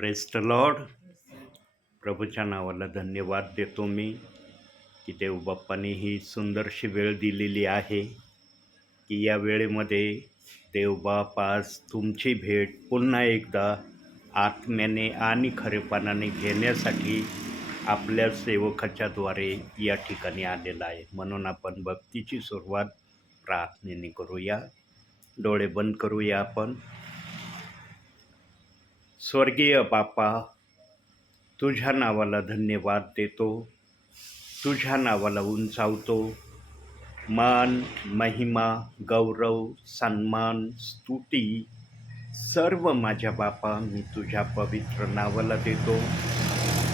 Praise the Lord. प्रभूच्या नावाला धन्यवाद देतो मी की देवबाप्पाने ही सुंदरशी वेळ दिलेली आहे की या वेळेमध्ये देवबाप आज तुमची भेट पुन्हा एकदा आत्म्याने आणि खरेपणाने घेण्यासाठी आपल्या सेवकाच्याद्वारे या ठिकाणी आलेला आहे. म्हणून आपण भक्तीची सुरुवात प्रार्थनेने करूया. डोळे बंद करूया आपण. स्वर्गीय बापा, तुझ्या नावाला धन्यवाद देतो, तुझ्या नावाला उंचावतो. मान, महिमा, गौरव, सन्मान, स्तुती सर्व माझ्या बापा मी तुझ्या पवित्र नावाला देतो.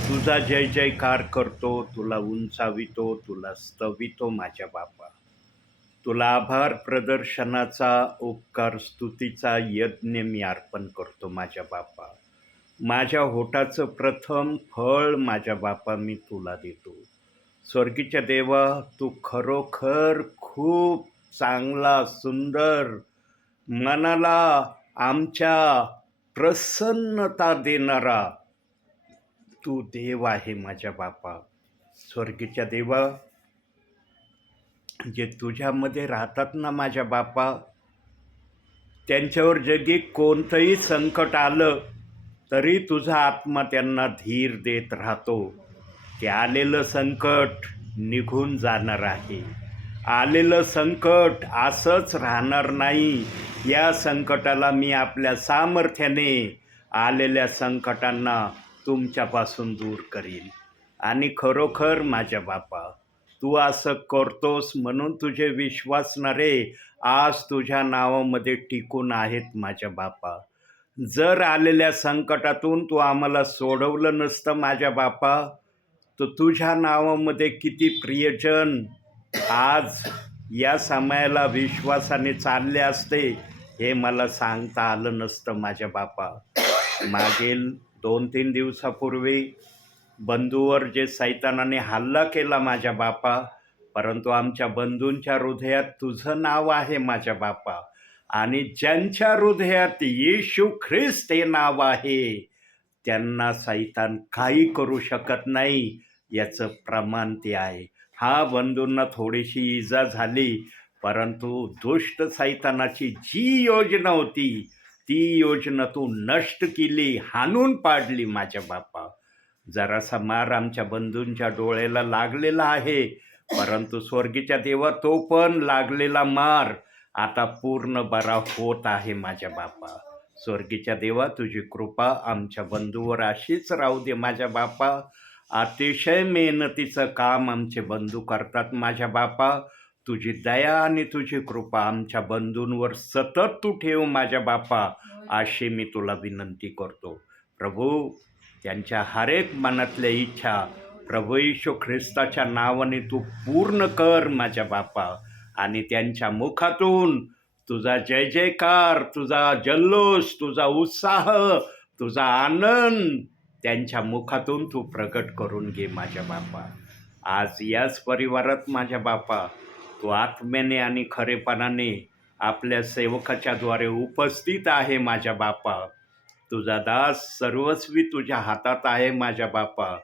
तुझा जय जयकार करतो, तुला उंचावितो, तुला स्तवितो माझ्या बापा. तुला आभार प्रदर्शनाचा, उपकार स्तुतीचा यज्ञ मी अर्पण करतो माझ्या बापा. माझ्या होठाचं प्रथम फळ माझ्या बापा मी तुला देतो. स्वर्गीच्या देवा, तू खरोखर खूप चांगला, सुंदर, मनाला आमच्या प्रसन्नता देणारा तू देव आहे माझ्या बापा. स्वर्गीच्या देवा, जे तुझ्यामध्ये राहतात ना माझ्या बापा, त्यांच्यावर जगी कोणतंही संकट आलं तरी तुझा आत्मा त्यांना धीर देत राहतो. ते आलेलं संकट निघून जाणार आहे, आलेलं संकट असंच राहणार नाही. या संकटाला मी आपल्या सामर्थ्याने आलेल्या संकटांना तुमच्यापासून दूर करील. आणि खरोखर माझ्या बापा, तू असं करतोस म्हणून तुझे विश्वासणारे आज तुझ्या नावामध्ये टिकून आहेत माझ्या बापा. जर आलेल्या संकटातून तू आम्हाला सोडवलं नसतं माझ्या बापा, तर तुझ्या नावामध्ये किती प्रियजन आज या समयाला विश्वासाने चालले असते हे मला सांगता आलं नसतं माझ्या बापा. मागील 2-3 दिवसापूर्वी बंधूवर जे सैतानाने हल्ला केला माझ्या बापा, परंतु आमच्या बंधूंच्या हृदयात तुझं नाव आहे माझ्या बापा. आणि ज्यांच्या हृदयात येशू ख्रिस्त हे नाव आहे त्यांना सैतान काही करू शकत नाही, याचं प्रमाण ते आहे. हा, बंधूंना थोडीशी इजा झाली, परंतु दुष्ट सैतानाची जी योजना होती ती योजना तू नष्ट केली, हाणून पाडली माझ्या बापा. जरासा मार आमच्या बंधूंच्या डोळ्याला लागलेला आहे, परंतु स्वर्गीच्या देवा, तो पण लागलेला मार आता पूर्ण बरा होत आहे माझ्या बापा. स्वर्गीच्या देवा, तुझी कृपा आमच्या बंधूवर अशीच राहू दे माझ्या बापा. अतिशय मेहनतीचं काम आमचे बंधू करतात माझ्या बापा. तुझी दया आणि तुझी कृपा आमच्या बंधूंवर सतत तू ठेव माझ्या बापा, अशी मी तुला विनंती करतो. प्रभू, त्यांच्या हरेक मनातल्या इच्छा प्रभू येशू ख्रिस्ताच्या नावाने तू पूर्ण कर माझ्या बापा. आणि त्यांच्या मुखातून तुझा जय जयकार, तुझा जल्लोष, तुझा उत्साह, तुझा आनंद त्यांच्या मुखातून तू प्रकट करून घे माझ्या बापा. आज याच परिवारात माझ्या बापा तू आत्म्याने आणि खरेपणाने आपल्या सेवकाच्याद्वारे उपस्थित आहे माझ्या बापा. तुझा दास सर्वस्वी तुझ्या हातात आहे माझ्या बापा.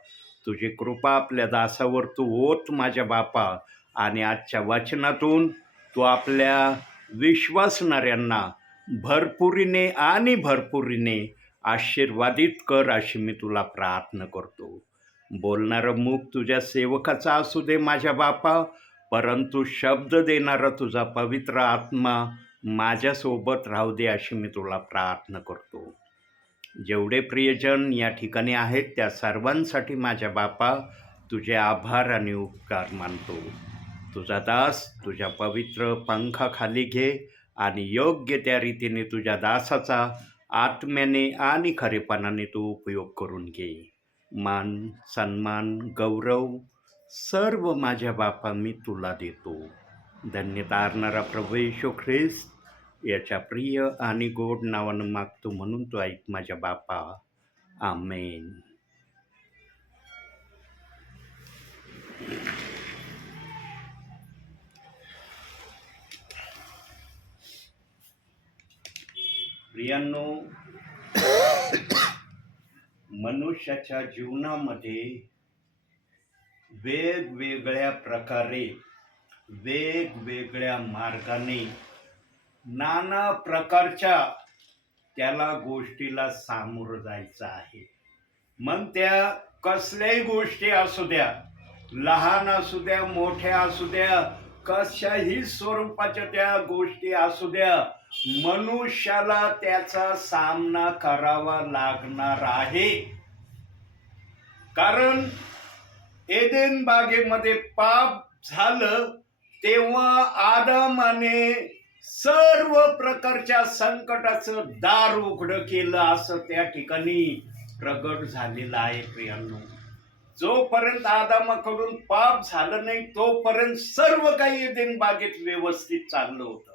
तुझी कृपा आपल्या दासावर तू ओत माझ्या बापा. आणि आजच्या वचनातून तू आपल्या विश्वासणाऱ्यांना भरपुरीने आणि भरपुरीने आशीर्वादित कर, अशी मी तुला प्रार्थना करतो. बोलणारं मुख तुझ्या सेवकाचा असू दे माझ्या बापा, परंतु शब्द देणारा तुझा पवित्र आत्मा माझ्यासोबत राहू दे, अशी मी तुला प्रार्थना करतो. जेवढे प्रियजन या ठिकाणी आहेत त्या सर्वांसाठी माझ्या बापा तुझे आभार आणि उपकार मानतो. तुझा दास तुझ्या पवित्र पंखाखाली घे आणि योग्य त्या रीतीने तुझ्या दासाचा आत्म्याने आणि खरेपणाने तू उपयोग करून घे. मान, सन्मान, गौरव सर्व माझ्या बापा मी तुला देतो. धन्य तारणारा प्रभू येशू ख्रिस्त याच्या प्रिय आणि गोड नावानं मागतो, म्हणून तू ऐक माझ्या बापा. आमेन. प्रियांनो, मनुष्याच्या जीवनामध्ये वेगवेगळ्या प्रकारे वेगवेगळ्या मार्गाने नाना प्रकारच्या त्याला गोष्टीला सामोरं जायचं आहे. मग त्या कसल्याही गोष्टी असू द्या, लहान असू द्या, मोठ्या असू द्या, कशाही स्वरूपाच्या त्या गोष्टी असू द्या, मनुष्याला त्याचा सामना करावा लागणार आहे. कारण एदेन बागेमध्ये पाप झालं तेव्हा आदामाने सर्व प्रकारच्या संकटाचं दार उघडं केलं असं त्या ठिकाणी प्रगट झालेलं आहे. प्रियांनो, जोपर्यंत आदामाकडून पाप झालं नाही तोपर्यंत सर्व काही एदेन बागेत व्यवस्थित चाललं होतं.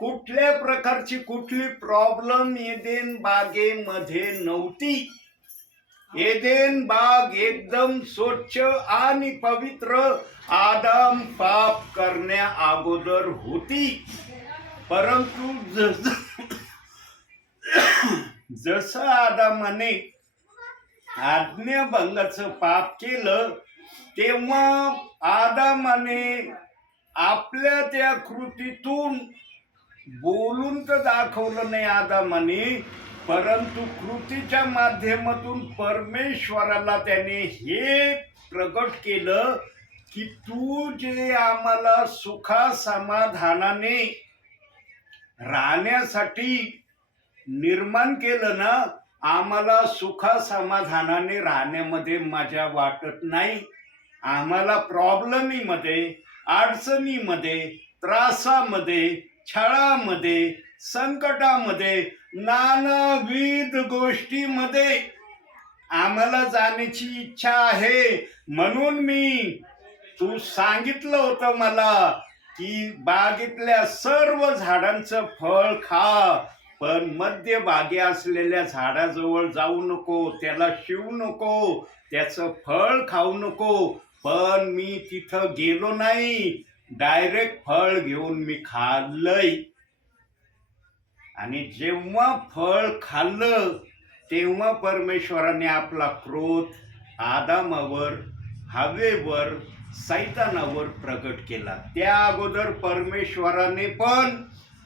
कुठल्या प्रकारची कुठली प्रॉब्लेम एदेन बागेमध्ये नव्हती. एदेन बाग एकदम स्वच्छ आणि पवित्र आदाम पाप करण्या अगोदर होती. परंतु जसं आदामाने आज्ञाभंगाचं पाप केलं तेव्हा आदामाने आपल्या त्या कृतीतून बोलून तर दाखवलं नाही आदामाने, परंतु कृतीच्या माध्यमातून परमेश्वराला त्याने हे प्रगट केलं की तू जे आम्हाला सुखा समाधानाने राहण्यासाठी निर्माण केलं ना, आम्हाला सुखा समाधानाने राहण्यामध्ये मजा वाटत नाही. आम्हाला प्रॉब्लेमीमध्ये, अडचणीमध्ये, त्रासामध्ये, छळामध्ये, संकटामध्ये, नानाविध गोष्टीमध्ये आम्हाला जाण्याची इच्छा आहे. म्हणून तू सांगितलं होतं मला की बागेतल्या सर्व झाडांचं फळ खा, पण मध्यभागी असलेल्या झाडाजवळ जाऊ नको, त्याला शिवू नको, त्याचं फळ खाऊ नको. पण मी तिथं गेलो नाही, डायरेक्ट फळ घेऊन मी खाल्लंय. आणि जेव्हा फळ खाल्लं तेव्हा परमेश्वराने आपला क्रोध आदामावर, हवेवर, सैतानावर प्रगट केला. त्या अगोदर परमेश्वराने पण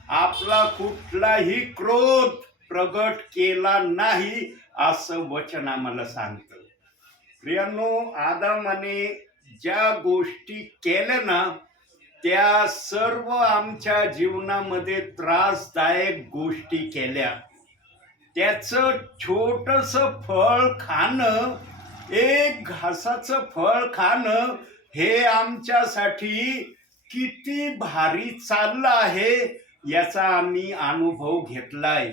आपला कुठलाही क्रोध प्रगट केला नाही असं वचन आम्हाला सांगतं. प्रियांनो, आदामाने ज्या गोष्टी केल्या ना त्या सर्व आमच्या जीवनामध्ये त्रासदायक गोष्टी केल्या. त्याचं छोटंसं फळ खाणं, एक घासाचं फळ खाणं हे आमच्यासाठी किती भारी चाललं आहे याचा आम्ही अनुभव घेतलाय.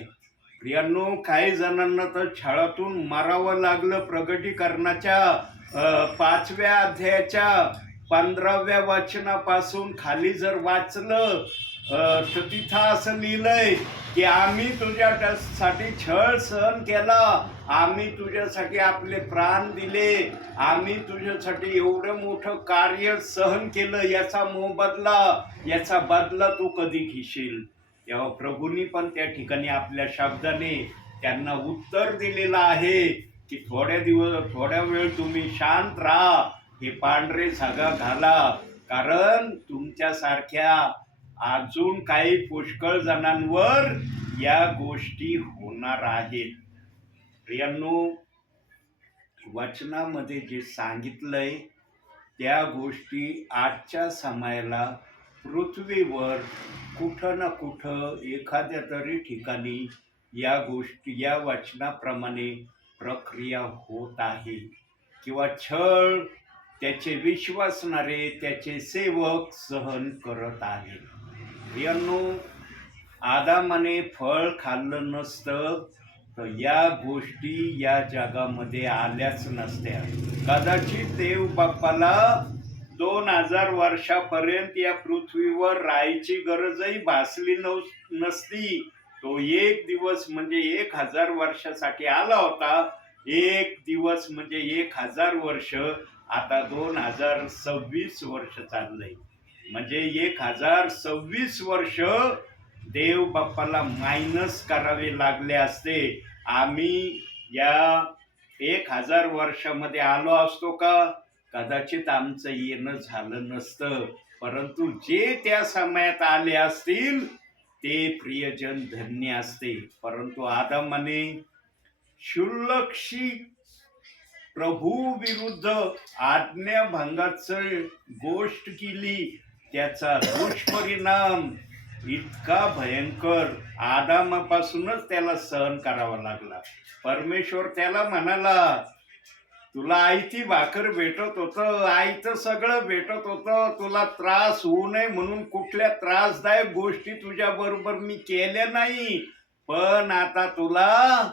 प्रियांनो, काही जणांना तर छळातून मारावं लागलं. प्रगटीकरणाच्या 5व्या अध्यायाच्या 15व्या वचनापासून खाली जर वाचलं तर तिथं असं लिहिलंय की आम्ही तुझ्यासाठी छळ सहन केला, आम्ही तुझ्यासाठी आपले प्राण दिले, आम्ही तुझ्यासाठी एवढं मोठं कार्य सहन केलं, याचा बदला तू कधी घेशील. तेव्हा प्रभूंनी पण त्या ठिकाणी आपल्या शब्दाने त्यांना उत्तर दिलेलं आहे की थोड्या वेळ तुम्ही शांत राहा, हे पांढरे धागा घाला, कारण तुमच्यासारख्या अजून काही पुष्कळ जणांवर या गोष्टी होणार आहेत. प्रियांनो, वचनामध्ये जे सांगितलंय त्या गोष्टी आजच्या समयाला पृथ्वीवर कुठं ना कुठं एखाद्या तरी ठिकाणी या गोष्टी या वचनाप्रमाणे प्रक्रिया होत आहे. किंवा छळ त्याचे विश्वासणारे, त्याचे सेवक सहन करत आहेत. प्रियांनो, आदामाने फळ खाल्लं नसतं तर या गोष्टी या जगामध्ये आल्याच नसत्या. कदाचित देव बाप्पाला 2000 वर्षापर्यंत या पृथ्वीवर राहायची गरजही भासली नसती. तो एक दिवस म्हणजे 1000 वर्षासाठी आला होता. एक दिवस म्हणजे 1000 वर्ष. आता 2026 वर्ष चाललंय. म्हणजे 1026 वर्ष देव बाप्पाला मायनस करावे लागले असते. आम्ही या 1000 वर्षामध्ये आलो असतो का? कदाचित आमचं येणं झालं नसतं. परंतु जे त्या समयात आले असतील ते प्रियजन धन्य असते. परंतु आदामाने क्षुल्लकशी प्रभू विरुद्ध आज्ञाभंगाचं गोष्ट केली. त्याचा दुष्परिणाम इतका भयंकर आदामापासूनच त्याला सहन करावा लागला. परमेश्वर त्याला म्हणाला, तुला आयती भाकर भेटत होतं, आयतं सगळं भेटत होतं, तुला त्रास होऊ नये म्हणून कुठल्या त्रासदायक गोष्टी तुझ्या बरोबर मी केल्या नाही, पण आता तुला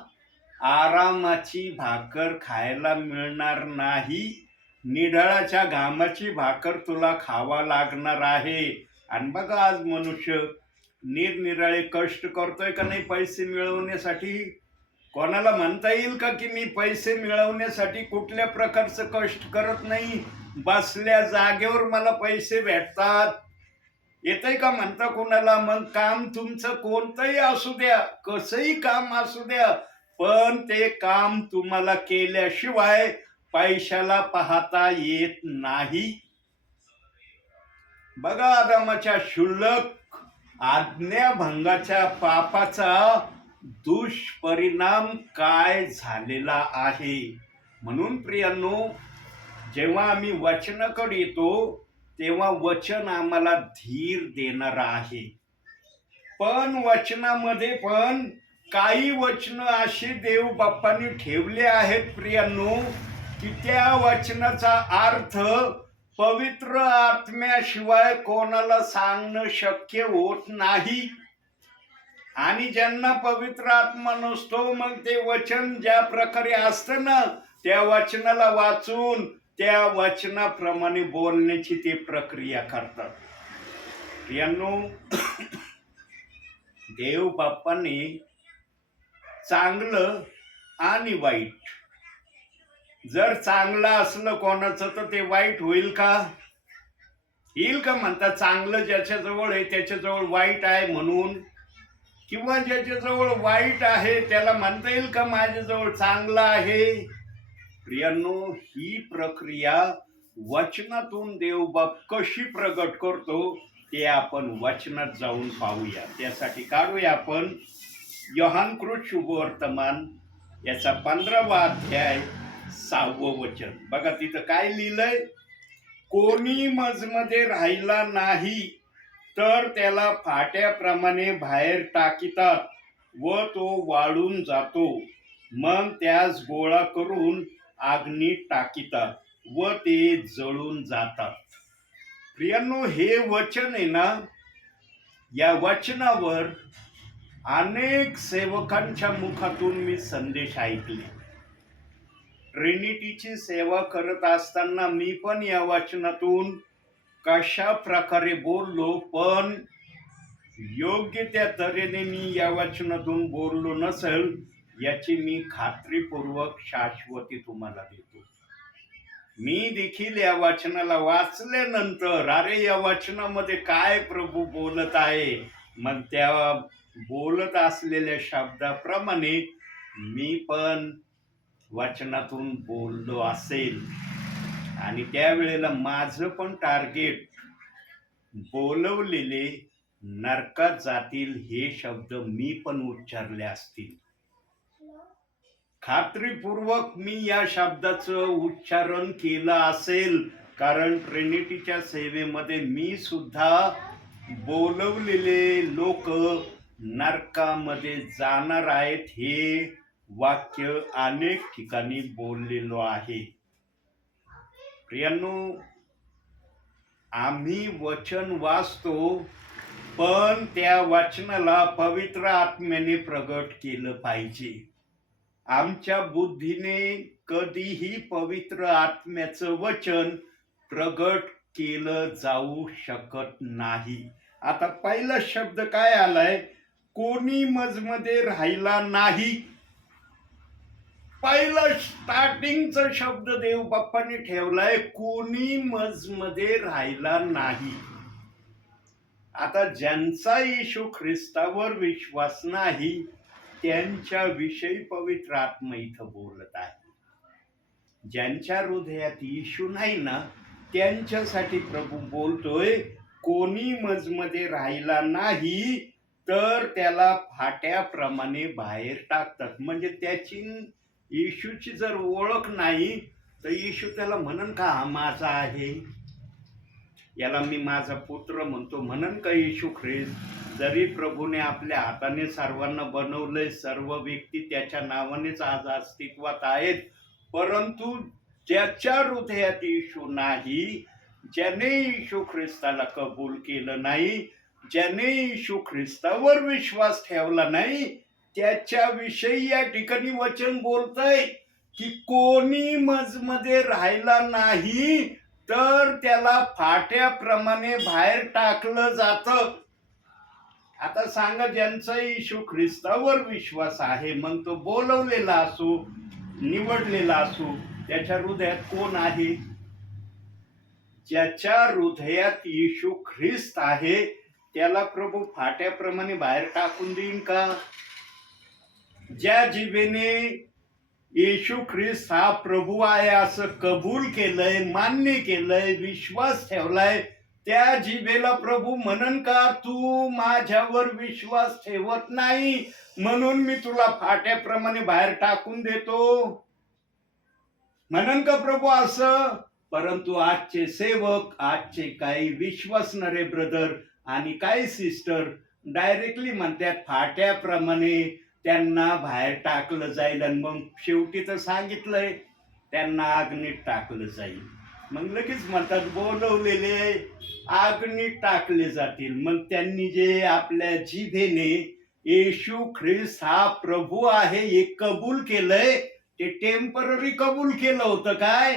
आरामाची भाकर खायला मिळणार नाही. निढळाच्या घामाची भाकर तुला खावा लागणार आहे. आणि बघा, आज मनुष्य निरनिराळे कष्ट करतोय का नाही पैसे मिळवण्यासाठी? कोणाला म्हणता येईल का की मी पैसे मिळवण्यासाठी कुठल्या प्रकारचं कष्ट करत नाही, बसल्या जागेवर मला पैसे भेटतात? येतंय का म्हणता कोणाला? मग काम तुमचं कोणतंही असू द्या, कसंही काम असू द्या, पण ते काम तुम्हाला केल्याशिवाय पैशाला पाहता येत नाही. बघा, आदामाच्या क्षुल्लक आज्ञाभंगाच्या पापाचा दुष्परिणाम काय झालेला आहे. म्हणून प्रियांनो, जेव्हा आम्ही वचनाकडे येतो तेव्हा वचन आम्हाला धीर देणार आहे. पण वचनामध्ये पण काही वचन अशी देव बाप्पांनी ठेवले आहेत प्रियांनो, की त्या वचनाचा अर्थ पवित्र आत्म्याशिवाय कोणाला सांगणं शक्य होत नाही. आणि ज्यांना पवित्र आत्मा नसतो, मग ते वचन ज्या प्रकारे असतं ना, त्या वचनाला वाचून त्या वचनाप्रमाणे बोलण्याची ते प्रक्रिया करतात. प्रियांनो, देव बाप्पाने चांगलं आणि वाईट, जर चांगलं असलं कोणाचं तर ते वाईट होईल का? येईल का म्हणता? चांगलं ज्याच्याजवळ आहे त्याच्याजवळ वाईट आहे म्हणून, किंवा ज्याच्याजवळ वाईट आहे त्याला म्हणता येईल का माझ्याजवळ चांगलं आहे? प्रियांनो, ही प्रक्रिया वचनातून देवबाप कशी प्रगट करतो ते आपण वचनात जाऊन पाहूया. त्यासाठी काढूया आपण योहानकृत शुभवर्तमान याचा 15वा अध्याय 6वं वचन. बघा तिथं काय लिहिलंय? कोणी मजमध्ये राहिला नाही तर त्याला फाट्याप्रमाणे बाहेर टाकीतात व तो वाळून जातो. मग त्यास गोळा करून अग्नीत टाकीतात व ते जळून जातात. प्रियांनो, हे वचन आहे ना, या वचनावर अनेक सेवकांच्या मुखातून मी संदेश ऐकले. ट्रिनिटीची सेवा करत असताना मी पण या वचनातून कशा प्रकारे बोललो, पण योग्य त्या तऱ्हेने मी या वचनातून बोललो नसेल याची मी खात्रीपूर्वक शाश्वती तुम्हाला देतो. मी देखील या वचनाला वाचल्यानंतर अरे या वचनामध्ये काय प्रभू बोलत आहे, मग त्या बोलत असलेल्या शब्दाप्रमाणे मी पण वचनातून बोललो असेल. आणि त्यावेळेला माझं पण टार्गेट बोलवलेले नरकात जातील हे शब्द मी पण उच्चारले असतील. खात्रीपूर्वक मी या शब्दाचं उच्चारण केलं असेल, कारण ट्रिनिटीच्या सेवेमध्ये मी सुद्धा बोलवलेले लोक नरकामध्ये जाणार आहेत हे वाक्य अनेक ठिकाणी बोललेलो आहे. प्रियांनो, आम्ही वचन वाचतो, पण त्या वचनाला पवित्र आत्म्याने प्रगट केलं पाहिजे. आमच्या बुद्धीने कधीही पवित्र आत्म्याचं वचन प्रगट केलं जाऊ शकत नाही. आता पहिला शब्द काय आलाय? कोणी मजमध्ये राहिला नाही. पहिला स्टार्टिंगचा शब्द देव बाप्पाने ठेवलाय, कोणी मजमध्ये राहिला नाही. आता ज्यांचा येशू ख्रिस्तावर विश्वास नाही त्यांच्या विषयी पवित्र आत्मा इथं बोलत आहे. ज्यांच्या हृदयात येशू नाही ना, त्यांच्यासाठी प्रभू बोलतोय, कोणी मजमध्ये राहिला नाही तर त्याला फाट्याप्रमाणे बाहेर टाकतात. म्हणजे त्याची येशूची जर ओळख नाही तर येशू त्याला म्हणन का हा माझा आहे, याला मी माझा पुत्र म्हणतो म्हणन का येशू ख्रिस्त? जरी प्रभूने आपल्या हाताने सर्वांना बनवलंय, सर्व व्यक्ती त्याच्या नावानेच आज अस्तित्वात आहेत, परंतु ज्याच्या हृदयात येशू नाही, ज्याने येशू ख्रिस्ताला कबूल केलं नाही, ज्याने येशू ख्रिस्तावर विश्वास ठेवला नाही, त्याच्याविषयी या ठिकाणी वचन बोलतंय की कोणी मजमध्ये राहिला नाही तर त्याला फाट्याप्रमाणे बाहेर टाकलं जातं. आता सांगा, ज्यांचा येशू ख्रिस्तावर विश्वास आहे, मग तो बोलवलेला असो, निवडलेला असो, त्याच्या हृदयात कोण आहे? ज्याच्या हृदयात येशू ख्रिस्त आहे त्याला प्रभू फाट्याप्रमाणे बाहेर टाकून देईन का? ज्या जिभेने येशू ख्रिस्त हा प्रभू आहे असं कबूल केलंय, मान्य केलंय, विश्वास ठेवलाय, त्या जिभेला प्रभू म्हणन का तू माझ्यावर विश्वास ठेवत नाही म्हणून मी तुला फाट्याप्रमाणे बाहेर टाकून देतो? म्हणन का प्रभू असं? परंतु आजचे सेवक, आजचे काही विश्वासणारे ब्रदर आणि काही सिस्टर डायरेक्टली म्हणतात फाट्याप्रमाणे त्यांना बाहेर टाकलं जाईल, आणि मग शेवटी तर सांगितलंय त्यांना अग्नीत टाकलं जाईल. मग लगेच म्हणतात बोलवलेले अग्नीत टाकले जातील. मग त्यांनी जे आपल्या जिभेने येशू ख्रिस्त हा प्रभू आहे हे कबूल केलंय, ते टेम्पररी कबूल केलं होतं काय?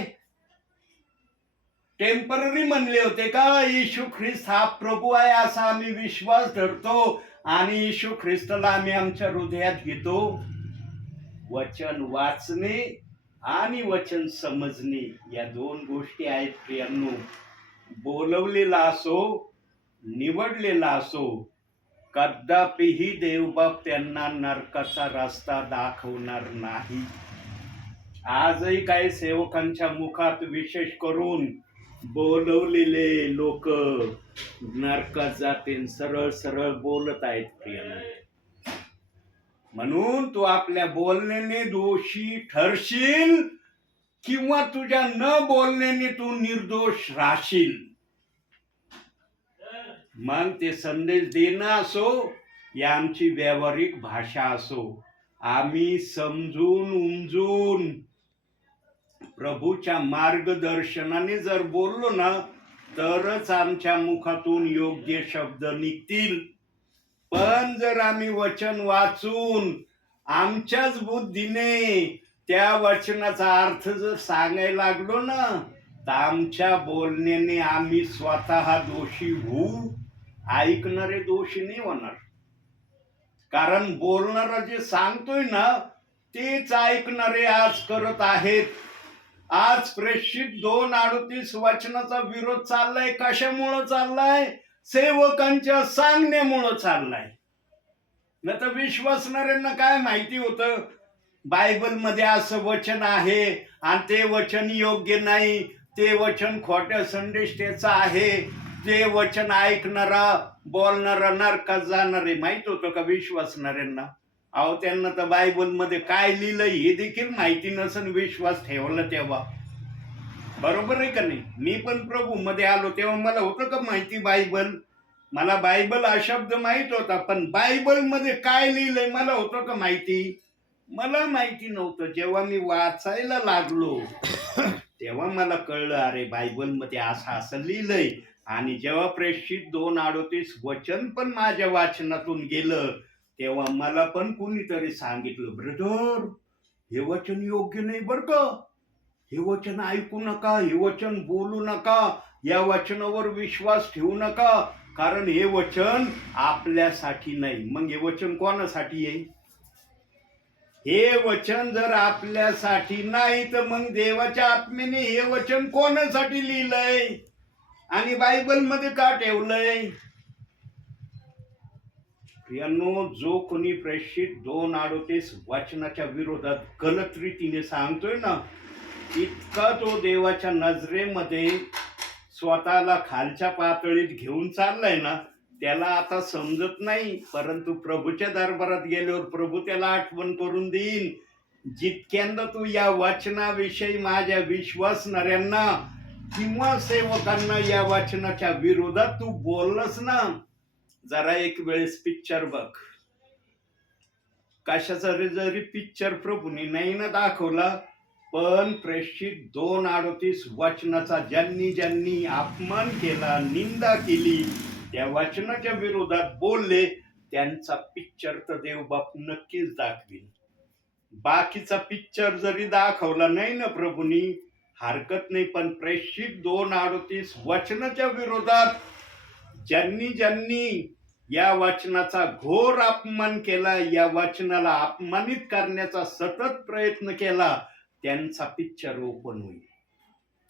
टेम्पररी म्हणले होते का? येशू ख्रिस्त हा प्रभू आहे असा आम्ही विश्वास धरतो आणि येशू ख्रिस्ताला आम्ही आमच्या हृदयात घेतो. वचन वाचणे आणि वचन समजणे या दोन गोष्टी आहेत प्रियांनो. बोलवलेला असो, निवडलेला असो, कदापिही देवबाप त्यांना नरकाचा रस्ता दाखवणार नाही. आजही काही सेवकांच्या मुखात विशेष करून बोलवलेले लोक नरकात जाते सरळ सरळ बोलत आहेत प्रियांनो. म्हणून तू आपल्या बोलण्याने दोषी ठरशील किंवा तुझ्या न बोलण्याने तू निर्दोष राहशील. मग ते संदेश देणं असो या आमची व्यावहारिक भाषा असो, आम्ही समजून उमजून प्रभूच्या मार्गदर्शनाने जर बोललो ना तरच आमच्या मुखातून योग्य शब्द निघतील. पण जर आम्ही वचन वाचून आमच्याच बुद्धीने त्या वचनाचा अर्थ जर सांगायला लागलो ना तर आमच्या बोलण्याने आम्ही स्वतः दोषी होऊ, ऐकणारे दोषी नाही होणार. कारण बोलणारा जे सांगतोय ना तेच ऐकणारे आज करत आहेत. आज प्रेषित 2:38 वचनाचा विरोध चाललाय. कशामुळं चाललाय? सेवकांच्या सांगण्यामुळं चाललाय. न तर विश्वासणाऱ्यांना काय माहिती होतं बायबलमध्ये असं वचन आहे आणि ते वचन योग्य नाही, ते वचन खोट्या संदेष्टाचं आहे, ते वचन ऐकणारा बोलणारा नरकात जाणारे माहित होतं का विश्वासणाऱ्यांना? अहो त्यांना तर बायबलमध्ये काय लिहिलंय हे देखील माहिती नसन विश्वास ठेवला तेव्हा. बरोबर आहे का नाही? मी पण प्रभू मध्ये आलो तेव्हा मला होतं का माहिती बायबल? मला बायबल हा शब्द माहित होता, पण बायबल मध्ये काय लिहिलंय मला होतं का माहिती? मला माहिती नव्हतं. जेव्हा मी वाचायला लागलो तेव्हा मला कळलं, अरे बायबल मध्ये असं असं लिहिलंय. आणि जेव्हा प्रेषित 2:38 वचन पण माझ्या वाचनातून गेलं तेव्हा मला पण कोणीतरी सांगितलं, ब्रदर हे वचन योग्य नाही बरं का, हे वचन ऐकू नका, हे वचन बोलू नका, या वचनावर विश्वास ठेवू नका, कारण हे वचन आपल्यासाठी नाही. मग हे वचन कोणासाठी आहे? हे वचन जर आपल्यासाठी नाही तर मग देवाच्या आत्म्याने हे वचन कोणासाठी लिहिलंय आणि बायबल मध्ये का ठेवलंय? प्रियांनो, जो कोणी प्रेषित 2:38 वचनाच्या विरोधात गलत रीतीने सांगतोय ना इतका तो देवाच्या नजरेमध्ये स्वतःला खालच्या पातळीत घेऊन चाललाय ना, त्याला आता समजत नाही. परंतु प्रभूच्या दरबारात गेल्यावर प्रभू त्याला आठवण करून देईन. जितक्यांदा तू या वचनाविषयी माझ्या विश्वासणाऱ्यांना किंवा सेवकांना या वचनाच्या विरोधात तू बोललस ना, जरा एक वेळेस पिक्चर बघ. कशाचा जरी पिक्चर प्रभूंनी नाही ना दाखवला, पण प्रेषित 2:38 वचनाचा ज्यांनी ज्यांनी अपमान केला, निंदा केली, त्या वचनाच्या विरोधात बोलले, त्यांचा पिक्चर तर देव बाप नक्कीच दाखवेल. बाकीचा पिक्चर जरी दाखवला नाही ना प्रभूंनी, हरकत नाही, पण प्रेषित 2:38 वचनाच्या विरोधात ज्यांनी ज्यांनी या वचनाचा घोर अपमान केला, या वचनाला अपमानित करण्याचा सतत प्रयत्न केला, त्यांचा पिक्चर ओपन होईल.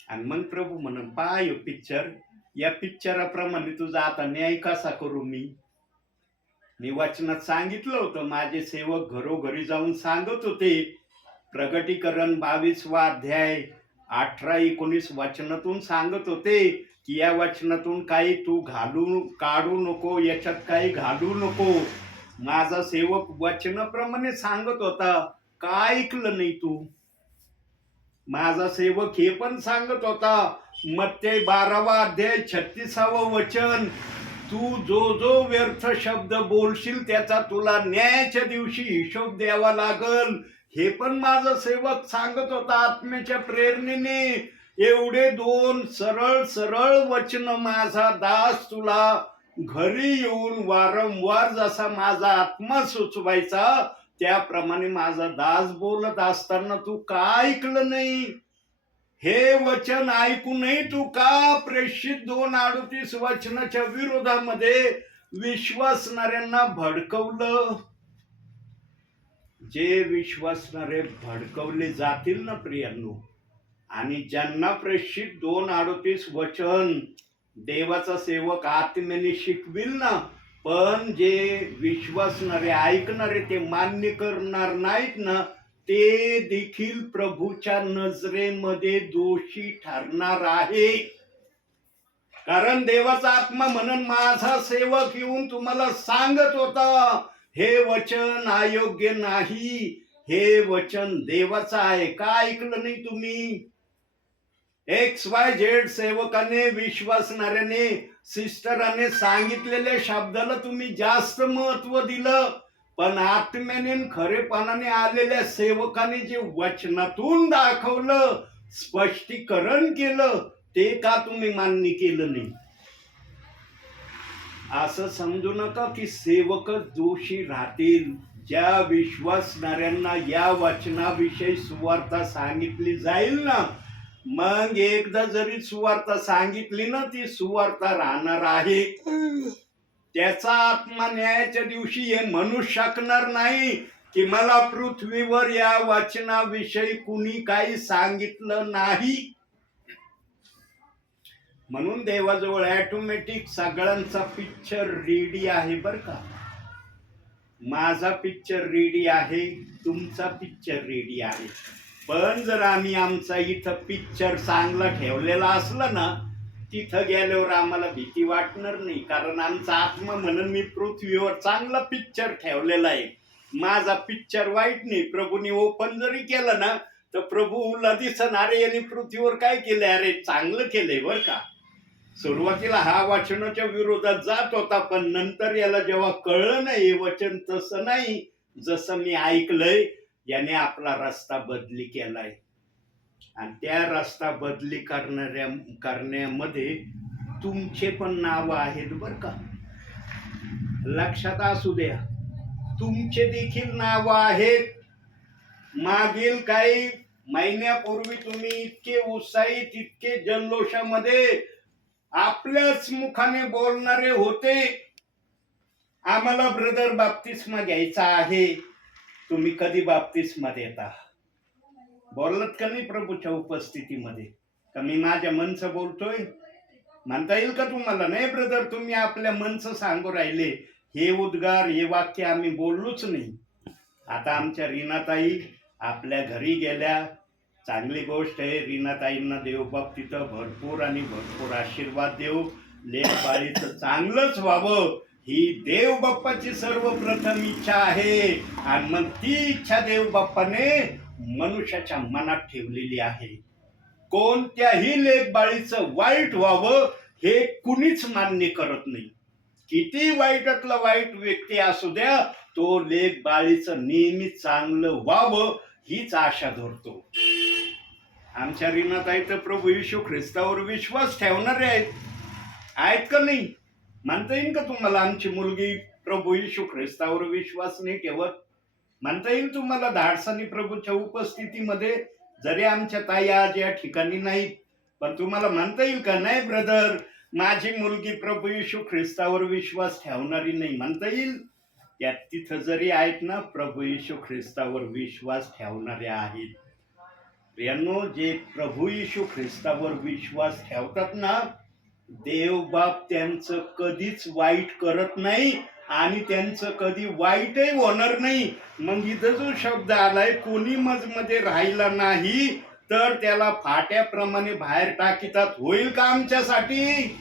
आणि मग प्रभू म्हणून पाय पिक्चर, या पिक्चराप्रमाणे तुझा आता न्याय कसा करू मी वचनात सांगितलं होतं, माझे सेवक घरोघरी जाऊन सांगत होते. प्रगटीकरण 22वा अध्याय 18-19 वचनातून सांगत होते की या वचनातून काही तू काढू नको, याच्यात काही घालू नको. माझा सेवक वचनाप्रमाणे सांगत होता, का ऐकलं नाही तू? माझा सेवक हे पण सांगत होता, मत्ते 12वा अध्याय 36वं वचन, तू जो जो व्यर्थ शब्द बोलशील त्याचा तुला न्यायाच्या दिवशी हिशोब द्यावा लागल. हे पण माझा सेवक सांगत होता आत्म्याच्या प्रेरणेने. एवढे 2 सरळ सरळ वचन माझा दास तुला घरी येऊन वारंवार जसा माझा आत्मा सुचवायचा, त्याप्रमाणे माझा दास बोलत असताना तू का ऐकलं नाही? हे वचन ऐकूनही तू का प्रेषित 2:38 वचनाच्या विरोधामध्ये विश्वासणाऱ्यांना भडकवलं? जे विश्वासणारे भडकवले जातील ना प्रियांनो, आणि ज्यांना प्रेषित 2:38 वचन देवाचा सेवक आत्म्याने शिकविल ना, पण जे विश्वासणारे ऐकणारे ते मान्य करणार नाहीत ना, ते देखील प्रभूच्या नजरेमध्ये दोषी ठरणार आहे. कारण देवाचा आत्मा म्हणून माझा सेवक येऊन तुम्हाला सांगत होता, हे वचन अयोग्य नाही, हे वचन देवाचं आहे. का ऐकलं नाही तुम्ही? XYZ सेवकाने, विश्वासणाऱ्याने, सिस्टराने सांगितलेल्या शब्दाला तुम्ही जास्त महत्व दिलं. पण आत्म्याने खरेपणाने आलेल्या सेवकाने जे वचनातून दाखवलं, स्पष्टीकरण केलं, ते का तुम्ही मान्य केलं नाही? असं समजू नका की सेवकच दोषी राहतील. ज्या विश्वासणाऱ्यांना या वचनाविषयी सुवार्ता सांगितली जाईल ना, मग एकदा जरी सुवार्ता सांगितली ना, ती सुवार्ता राहणार आहे. त्याचा आत्मा न्यायाच्या दिवशी हे म्हणू शकणार नाही की मला पृथ्वीवर या वचनाविषयी कुणी काही सांगितलं नाही. म्हणून देवाजवळ ऑटोमॅटिक सगळ्यांचा पिक्चर रेडी आहे बर का. माझा पिक्चर रेडी आहे, तुमचा पिक्चर रेडी आहे. पण जर आम्ही आमचा इथं पिक्चर चांगला ठेवलेला असला ना, तिथं गेल्यावर आम्हाला भीती वाटणार नाही. कारण आमचा आत्मा म्हणून मी पृथ्वीवर चांगला पिक्चर ठेवलेला आहे. माझा पिक्चर वाईट नाही. प्रभूने ओपन जरी केलं ना, तर प्रभूला दिसन, अरे यांनी पृथ्वीवर काय केलंय, अरे चांगलं केलंय बर का. सुरुवातीला हा वचनाच्या विरोधात जात होता, पण नंतर याला जेव्हा कळलं नाही हे वचन तसं नाही जसं मी ऐकलंय, याने आपला रस्ता बदली केलाय. आणि त्या रस्ता बदली करण्यामध्ये तुमचे पण नाव आहेत बर का. लक्षात असू द्या, तुमचे देखील नाव आहेत. मागील काही महिन्यापूर्वी तुम्ही इतके उत्साहित, इतके जल्लोषामध्ये आपल्याच मुखाने बोलणारे होते, आम्हाला ब्रदर बाप्तिस्मा घ्यायचा आहे. तुम्ही कधी बाप्तिस्मा देता? बोललात का नाही प्रभूच्या उपस्थितीमध्ये? का मी माझ्या मनचं बोलतोय म्हणता येईल का तुम्हाला? नाही ब्रदर, तुम्ही आपल्या मनचं सांगू राहिले. हे उद्गार, हे वाक्य आम्ही बोललोच नाही. आता आमच्या रीनाताई आपल्या घरी गेल्या, चांगली गोष्ट आहे. रीनाताईंना देवबाप तिथं भरपूर आणि भरपूर आशीर्वाद देऊ. लेकबाळीचं चांगलंच व्हावं ही देवबाप्पाची सर्वप्रथम इच्छा आहे. आणि मग ती इच्छा देवबाप्पाने मनुष्याच्या मनात ठेवलेली आहे. कोणत्याही लेकबाळीचं वाईट व्हावं हे कुणीच मान्य करत नाही. किती वाईटातला वाईट व्यक्ती असू द्या, तो लेकबाळीचं नेहमी चांगलं व्हावं हीच आशा धरतो. आमच्या रीनाताई तर प्रभू येशू ख्रिस्तावर विश्वास ठेवणारे आहेत का नाही? म्हणता येईल का तुम्हाला आमची मुलगी प्रभू येशू ख्रिस्तावर विश्वास नाही ठेवत? म्हणता येईल तुम्हाला धाडसानी प्रभूच्या उपस्थितीमध्ये? जरी आमच्या ताई आज या ठिकाणी नाहीत, पण तुम्हाला म्हणता येईल का नाही ब्रदर माझी मुलगी प्रभू येशू ख्रिस्तावर विश्वास ठेवणारी नाही? म्हणता येईल? त्यात तिथं जरी आहेत ना, प्रभू येशू ख्रिस्तावर विश्वास ठेवणारे आहेत. प्रियांनो, जे प्रभू येशू ख्रिस्तावर विश्वास ठेवतात ना, देवबाप त्यांचं कधीच वाईट करत नाही आणि त्यांचं कधी वाईटही होणार नाही. मग इथं जो शब्द आलाय, कोणी मजमध्ये राहिला नाही तर त्याला फाट्याप्रमाणे बाहेर टाकीतात, होईल का आमच्यासाठी?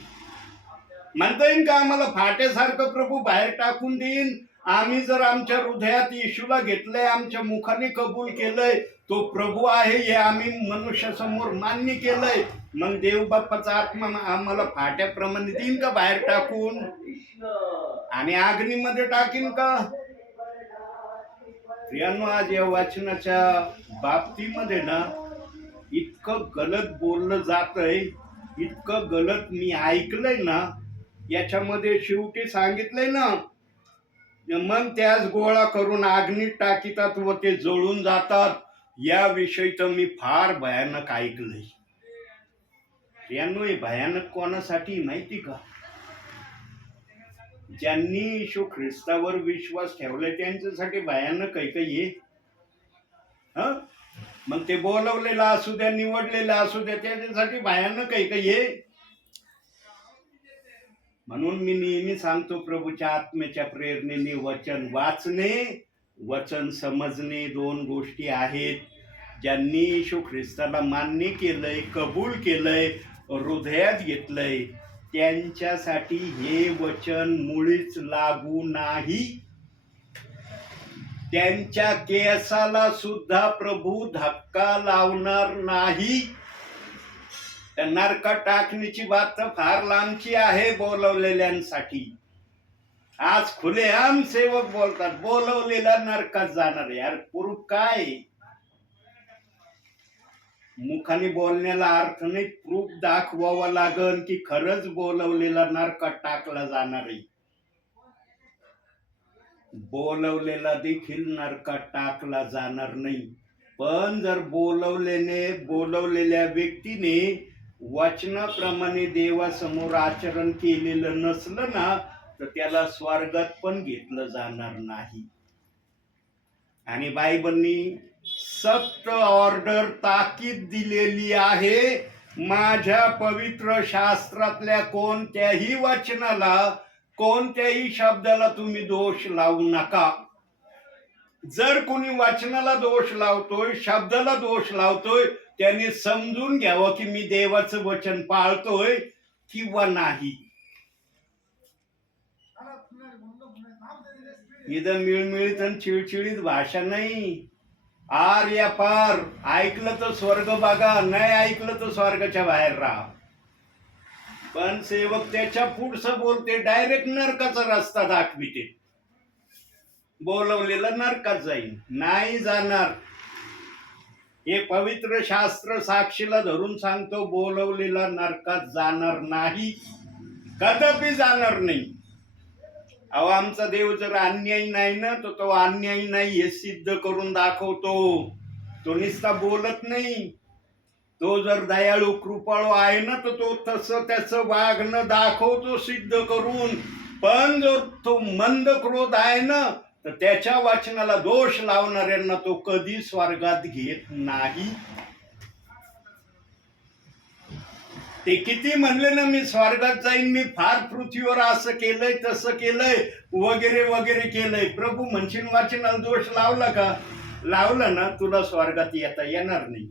म्हणता येईल का आम्हाला फाट्यासारखं प्रभू बाहेर टाकून देईन? आम्ही जर आमच्या हृदयात येशूला घेतलंय, आमच्या मुखाने कबूल केलंय, तो प्रभू आहे हे आम्ही मनुष्यासमोर मान्य केलंय, मग देवबाप्पाचा आत्मा आम्हाला फाट्याप्रमाणे देईन का बाहेर टाकून? आणि अग्नीमध्ये टाकीन का? प्रियांनो, आज या वाचनाच्या बाबतीमध्ये ना इतकं गलत बोललं जातंय, इतकं गलत मी ऐकलंय ना. याच्यामध्ये शेवटी सांगितलंय ना, मग त्याच गोळा करून अग्नीत टाकीतात व ते जळून जातात. याविषयी तर मी फार भयानक ऐकलंय. यांनो, हे भयानक कोणासाठी माहिती का? ज्यांनी येशू ख्रिस्तावर विश्वास ठेवलाय त्यांच्यासाठी भयानक आहे का हे? मग ते बोलवलेला असू द्या, निवडलेला असू द्या, त्याच्यासाठी भयानक आहे का हे? म्हणून मी नेहमी सांगतो, प्रभूच्या आत्म्याच्या प्रेरणेने वचन वाचणे, वचन समजणे दोन गोष्टी आहेत. ज्यांनी येशू ख्रिस्ताला मान्य केलंय, कबूल केलंय, हृदयात घेतलंय, त्यांच्यासाठी हे वचन मुळीच लागू नाही. त्यांच्या केसाला सुद्धा प्रभू धक्का लावणार नाही. नरकात टाकण्याची बात तर फार लांबची आहे बोलवलेल्यांसाठी. आज खुलेआम सेवक बोलतात बोलवलेला नरकात जाणार. यार प्रूफ काय? मुखाने बोलण्याला अर्थ नाही, प्रूफ दाखवावा लागन की खरंच बोलवलेला नरकात टाकला जाणार आहे. बोलवलेला देखील नरकात टाकला जाणार नाही. पण जर बोलवलेल्या व्यक्तीने वचनाप्रमाणे देवासमोर आचरण केलेलं नसलं ना, तर त्याला स्वर्गात पण घेतलं जाणार नाही. आणि बायबलनी सक्त ऑर्डर ताकीद दिलेली आहे, माझ्या पवित्र शास्त्रातल्या कोणत्याही वचनाला, कोणत्याही शब्दाला तुम्ही दोष लावू नका. जर कोणी वचनाला दोष लावतोय, शब्दाला दोष लावतोय, त्यांनी समजून घ्यावं की मी देवाचं वचन पाळतोय किंवा नाही. इथं मिळमिळीत आणि चिळचिळीत भाषा नाही. आर या पार, ऐकलं तर स्वर्ग बघा, नाही ऐकलं तर स्वर्गाच्या बाहेर राहा. पण सेवक त्याच्या पुढचं बोलते, डायरेक्ट नरकाचा रस्ता दाखविते. बोलवलेलं नरकात जाईल, नाही जाणार. हे पवित्र शास्त्र साक्षीला धरून सांगतो, बोलवलेला नरकात जाणार नाही, कदापि जाणार नाही. अहो, आमचा देव जर अन्यायी नाही ना, तर तो अन्यायी नाही हे सिद्ध करून दाखवतो. तो नुसता बोलत नाही. तो जर दयाळू कृपाळू आहे ना, तर तो तसं त्याचं वागणं दाखवतो सिद्ध करून. पण जो तो मंद क्रोध आहे ना, तर त्याच्या वचनाला दोष लावणाऱ्यांना तो कधी स्वर्गात घेत नाही. ते किती म्हणले ना, मी स्वर्गात जाईन, मी फार पृथ्वीवर असं केलंय, तसं केलंय, वगैरे वगैरे केलंय. प्रभू म्हणशील वचनाला दोष लावला का? लावला ना, तुला स्वर्गात येता येणार नाही.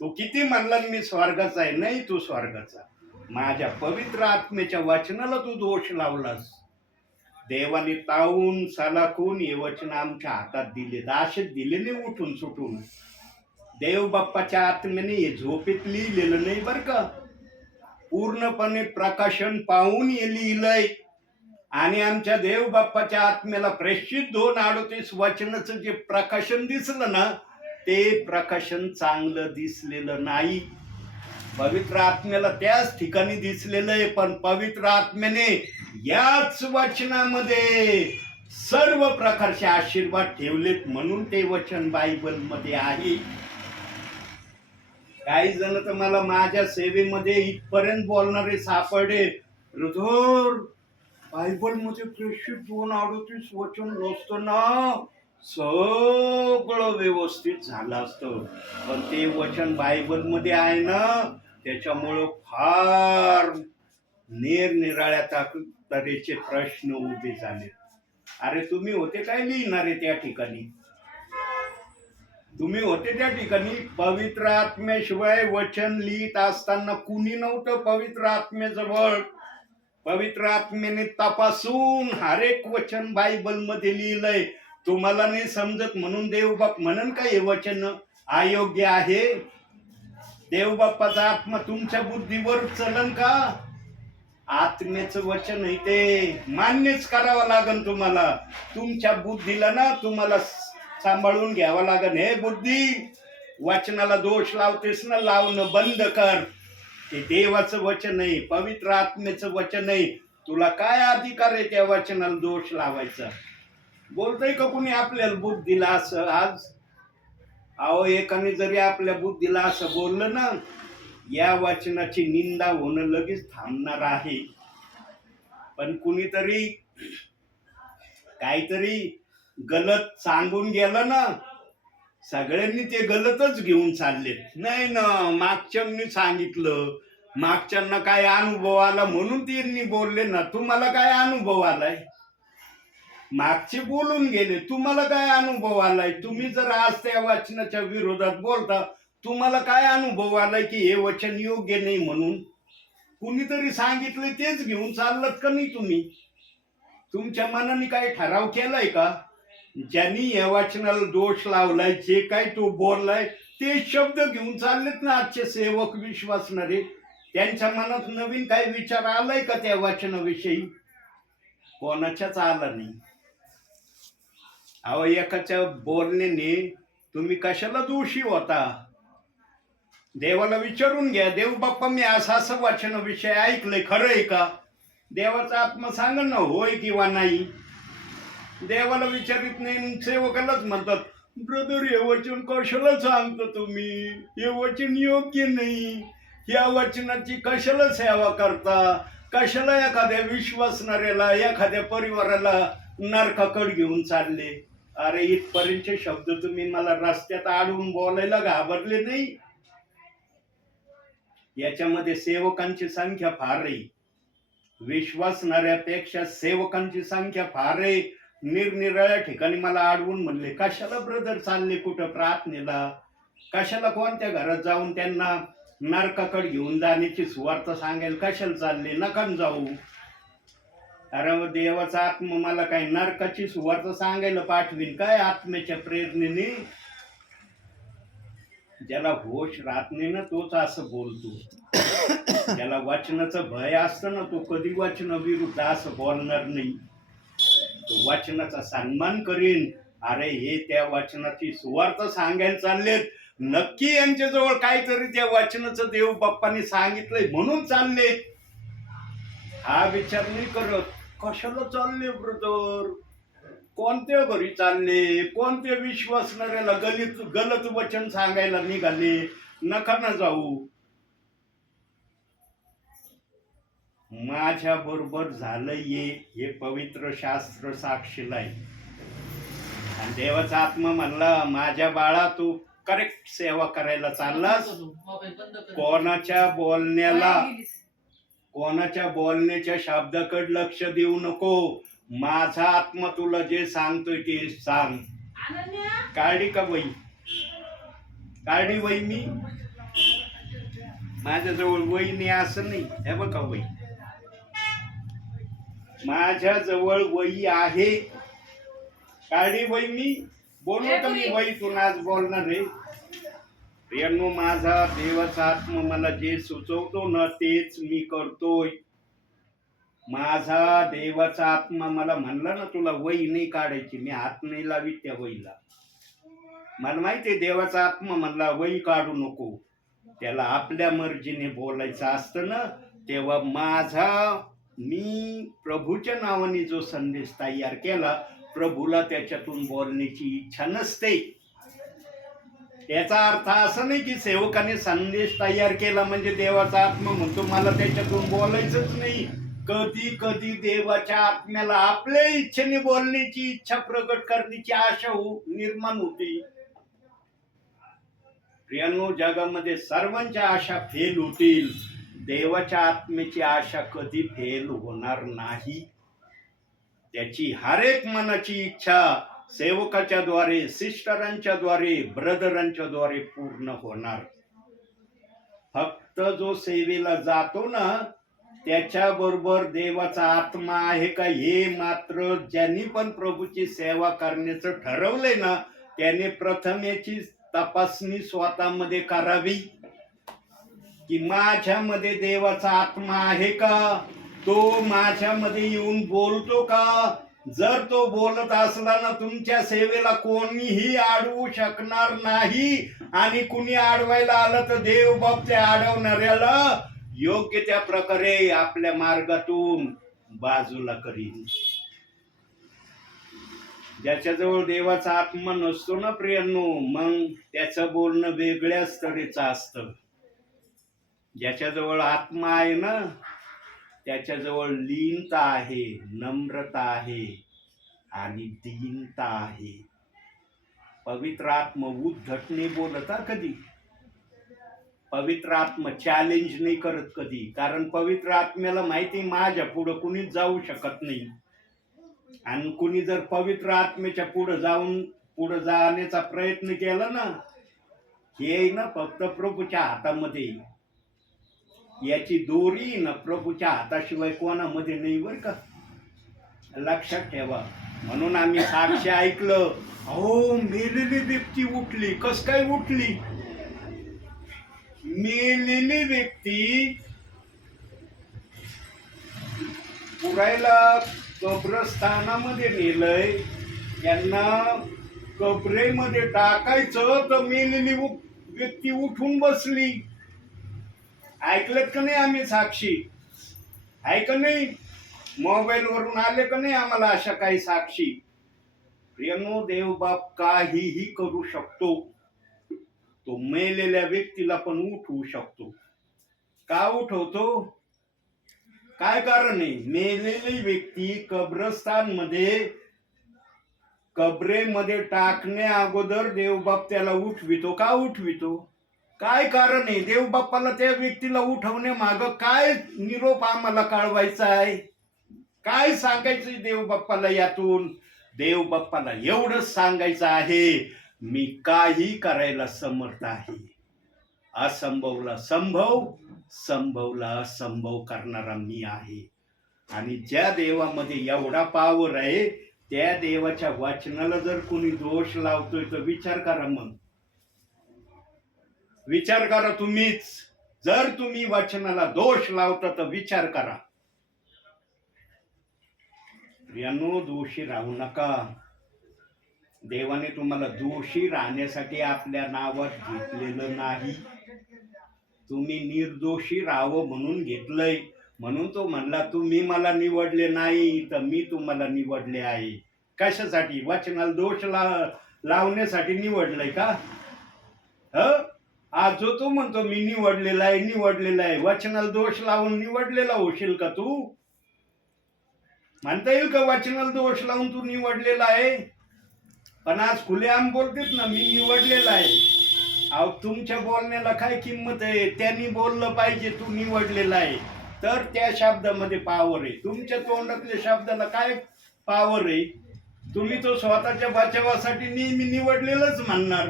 तू किती म्हणला मी स्वर्गाचा आहे, नाही तू स्वर्गाचा. माझ्या पवित्र आत्मेच्या वचनाला तू दोष लावलास. देवाने तावून सलाखून हे वचन आमच्या हातात दिले, असेच दिले नाही उठून सुटून. देव बाप्पाच्या आत्म्याने हे झोपेत लिहिलेलं नाही बरं का, पूर्णपणे प्रकाशन पाहून हे लिहिलंय. आणि आमच्या देव बाप्पाच्या आत्म्याला प्रेषित 2:38 वचनाचं जे प्रकाशन दिसलं ना, ते प्रकाशन चांगलं दिसलेलं नाही. पवित्र आत्म्याला त्याच ठिकाणी दिसलेलं आहे, पण पवित्र आत्म्याने याच वचनामध्ये सर्व प्रकारचे आशीर्वाद ठेवलेत, म्हणून ते वचन बायबलमध्ये आहे. काही जण तर मला माझ्या सेवेमध्ये इथपर्यंत बोलणारे सापडे, रुधोर बायबलमध्ये प्रेषित 2:38 वचन नसतं ना, सगळं व्यवस्थित झालं असतं. पण ते वचन बायबलमध्ये आहे ना, त्याच्यामुळं फार निरनिराळ्या तऱ्हेचे प्रश्न उभे झाले. अरे तुम्ही होते काय लिहिणारे त्या ठिकाणी? तुम्ही होते त्या ठिकाणी. पवित्र आत्म्याशिवाय वचन लिहित असताना कुणी नव्हतं पवित्र आत्म्याजवळ. पवित्र आत्म्याने तपासून हर एक वचन बायबलमध्ये लिहिलंय. तुम्हाला नाही समजत म्हणून देवबाप म्हणून का हे वचन अयोग्य आहे? देवबाप्पाचा आत्मा तुमच्या बुद्धीवर चलन का? आत्म्याचं वचन आहे ते मान्यच करावं लागेल तुम्हाला. तुमच्या बुद्धीला ना तुम्हाला सांभाळून घ्यावं लागेल. हे बुद्धी, वचनाला दोष लावतेस ना, लावणं बंद कर. ते देवाचं वचन आहे, पवित्र आत्म्याचं वचन आहे. तुला काय अधिकार आहे त्या वचनाला दोष लावायचा? बोलतोय का कुणी आपल्याला बुद्धीला असं आज? अहो, एकाने जरी आपल्या बुद्धीला असं बोललं ना, या वचनाची निंदा होणं लगेच थांबणार आहे. पण कुणीतरी काहीतरी गलत सांगून गेलं ना, सगळ्यांनी ते गलतच घेऊन चाललेत. नाही ना, मागच्यांनी सांगितलं, मागच्यांना काय अनुभव आला म्हणून त्यांनी बोलले ना. तुम्हाला काय अनुभव आलाय? मागचे बोलून गेले, तुम्हाला काय अनुभव आलाय? तुम्ही जर आज त्या वचनाच्या विरोधात बोलता, तुम्हाला काय अनुभव आलाय की हे वचन योग्य नाही म्हणून? कुणीतरी सांगितलं तेच घेऊन चाललात का नाही तुम्ही? तुमच्या मनाने काय ठराव केलाय का? ज्यांनी या वचनाला दोष लावलाय, जे काय तो बोललाय ते शब्द घेऊन चाललेत ना आजचे सेवक विश्वासणारे. त्यांच्या मनात नवीन काय विचार आलाय का त्या वचनाविषयी? कोणाच्याच आला नाही. अहो, एकाच्या बोलण्याने तुम्ही कशाला दोषी होता? देवाला विचारून घ्या, देव बाप्पा मी असं वचनाविषयी ऐकलंय, खरं आहे का? देवाचा आत्मा सांग ना होय किंवा नाही. देवाला विचारित नाही, सेवकालाच म्हणतात, ब्रदर हे वचन कशाला सांगतो तुम्ही? हे वचन योग्य नाही. या वचनाची कशाला सेवा करता? कशाला एखाद्या विश्वासणाऱ्याला, एखाद्या परिवाराला नरकाकडे घेऊन चालले? अरे, इथपर्यंतचे शब्द तुम्ही मला रस्त्यात अडवून बोलायला घाबरले नाही? याच्यामध्ये सेवकांची संख्या फार आहे. विश्वासणाऱ्यापेक्षा सेवकांची संख्या फार आहे. निरनिराळ्या ठिकाणी मला अडवून म्हणले, कशाला ब्रदर चालले कुठं प्रार्थनेला? कशाला कोणत्या घरात जाऊन त्यांना नरकाकडे घेऊन जाण्याची सुवार्थ सांगायला कशाला चालले? नका जाऊ. अरे, देवाचा आत्मा मला काय नरकाची सुवार्थ सांगायला पाठवीन काय आत्म्याच्या प्रेरणेने? ज्याला होश राहत नाही ना, तोच असं बोलतो. ज्याला वचनाचं भय असतं ना, तो कधी वचन विरुद्ध असं बोलणार नाही. तो वचनाचा सन्मान करीन. अरे, हे त्या वचनाची सुवार्थ सांगायला चाललेत, नक्की यांच्याजवळ काहीतरी त्या वचनाचं देव बाप्पाने सांगितलंय म्हणून चालले. हा विचार नाही करत, कशाला चालले ब्रदर? कोणत्या घरी चालले? कोणत्या विश्वासणाऱ्याला गलत वचन सांगायला निघाले? नका ना जाऊ. माझ्या बरोबर झालंय हे पवित्र शास्त्र साक्षीला आहे. आणि देवाचा आत्मा म्हणला, माझ्या बाळा तू करेक्ट सेवा करायला चाललास. कोणाच्या बोलण्याच्या शब्दाकडे लक्ष देऊ नको. माझा आत्मा तुला जे सांगतोय ते सांग. काढी का वही? काढी वही मी? माझ्याजवळ वही नाही असं नाही. हे बघा वही, माझ्याजवळ वही आहे. काढी वही, मी बोलवतो मी वहीतून आज बोलणार आहे. प्रियांनो, माझा देवाचा आत्मा मला जे सुचवतो ना तेच मी करतोय. माझा देवाचा आत्मा मला म्हणला ना तुला वही नाही काढायची, मी हात नाही लावी त्या वहीला. मला माहितीये देवाचा आत्मा म्हणला वही काढू नको, त्याला आपल्या मर्जीने बोलायचं असतं ना. तेव्हा मी प्रभूच्या नावाने जो संदेश तयार केला, प्रभूला त्याच्यातून बोलण्याची इच्छा नसते. याचा अर्थ असा नाही की सेवकाने संदेश तयार केला म्हणजे देवाचा आत्मा म्हणतो मला त्याच्यातून बोलायचंच नाही. कधी कधी देवाच्या आत्म्याला आपल्या इच्छेने बोलण्याची इच्छा प्रकट करण्याची आशा निर्माण होती. प्रियांनो, जगामध्ये सर्वांच्या आशा फेल होतील, देवाच्या आत्म्याची आशा कधी फेल होणार नाही. त्याची हर एक मनाची इच्छा सेवकाच्या द्वारे, सिस्टरांच्या द्वारे, ब्रदरांच्या द्वारे पूर्ण होणार. फक्त जो सेवेला जातो ना त्याच्याबरोबर देवाचा आत्मा आहे का हे मात्र ज्यांनी पण प्रभूची सेवा करण्याचं ठरवलंय ना त्याने प्रथम याची तपासणी स्वतःमध्ये करावी की माझ्यामध्ये देवाचा आत्मा आहे का, तो माझ्यामध्ये येऊन बोलतो का. जर तो बोलत असला ना तुमच्या सेवेला कोणीही अडवू शकणार नाही, आणि कुणी अडवायला आलं तर देव बाप त्या अडवणाऱ्याला योग्य त्या प्रकारे आपल्या मार्गातून बाजूला करीन. ज्याच्याजवळ देवाचा आत्मा नसतो ना प्रियांनो, मग त्याचं बोलणं वेगळ्याच तऱ्हेचं असतं. ज्याच्याजवळ आत्मा आहे ना त्याच्याजवळ लीनता आहे, नम्रता आहे आणि दीनता आहे. पवित्र आत्मा उद्धटणे बोलता कधी, पवित्र आत्मा चॅलेंज नाही करत कधी. कारण पवित्र आत्म्याला माहिती माझ्या पुढं कुणीच जाऊ शकत नाही. आणि कुणी जर पवित्र आत्म्याच्या पुढे जाण्याचा प्रयत्न केला ना, हे ना फक्त प्रभूच्या हातामध्ये. याची दोरी ना प्रभूच्या हाताशिवाय कोणामध्ये नाही बर का, लक्षात ठेवा. म्हणून आम्ही साक्ष ऐकलं, अहो मेलेली व्यक्ती उठली. कस काय उठली? मेलेली व्यक्ती पुरायला कब्रस्थानामध्ये नेलंय, त्यांना कबरेमध्ये टाकायचं तर मेलेली व्यक्ती उठून बसली. ऐकलं का नाही आम्ही साक्षी? ऐक नाही, मोबाईल वरून आले का नाही आम्हाला अशा काही साक्षी? प्रियांनो, देवबाप काहीही करू शकतो. तो मेलेल्या व्यक्तीला पण उठवू शकतो. का उठवतो? काय कारण आहे? मेलेली व्यक्ती कबरेमध्ये टाकण्या अगोदर देवबाप त्याला उठवितो. का उठवितो? काय कारण आहे? देवबापाला त्या व्यक्तीला उठवण्या माग काय निरोप आम्हाला कळवायचा आहे? काय सांगायचंय देवबापाला यातून? देवबापाला एवढंच सांगायचं आहे, मी काही करायला समर्थ आहे. असंभवला संभव, संभवला असंभव करणारा मी आहे. आणि ज्या देवामध्ये एवढा पावर आहे त्या देवाच्या वचनाला जर कोणी दोष लावतोय तर विचार करा. मग विचार करा तुम्हीच. जर तुम्ही वचनाला दोष लावता तर विचार करा. प्रियांनो, दोषी राहू नका. देवाने तुम्हाला दोषी राहण्यासाठी आपल्या नावात घेतलेलं नाही. तुम्ही निर्दोषी राहावं म्हणून घेतलंय. म्हणून तो म्हणला तुम्ही मला निवडले नाही तर मी तुम्हाला निवडले आहे. कशासाठी? वचनाला दोष लावण्यासाठी निवडलंय का? आज जो तू म्हणतो मी निवडलेला आहे, वचनाला दोष लावून निवडलेला होशील का तू? म्हणता येईल का वचनाला दोष लावून तू निवडलेला आहे? पण आज खुलेआम बोलतेत ना मी निवडलेला आहे. अहो, तुमच्या बोलण्याला काय किंमत आहे? त्यांनी बोललं पाहिजे तू निवडलेला आहे, तर त्या शब्दामध्ये पावर आहे. तुमच्या तोंडातल्या शब्दाला काय पावर आहे? तुम्ही तो स्वतःच्या बचावासाठी नेहमी निवडलेलंच म्हणणार.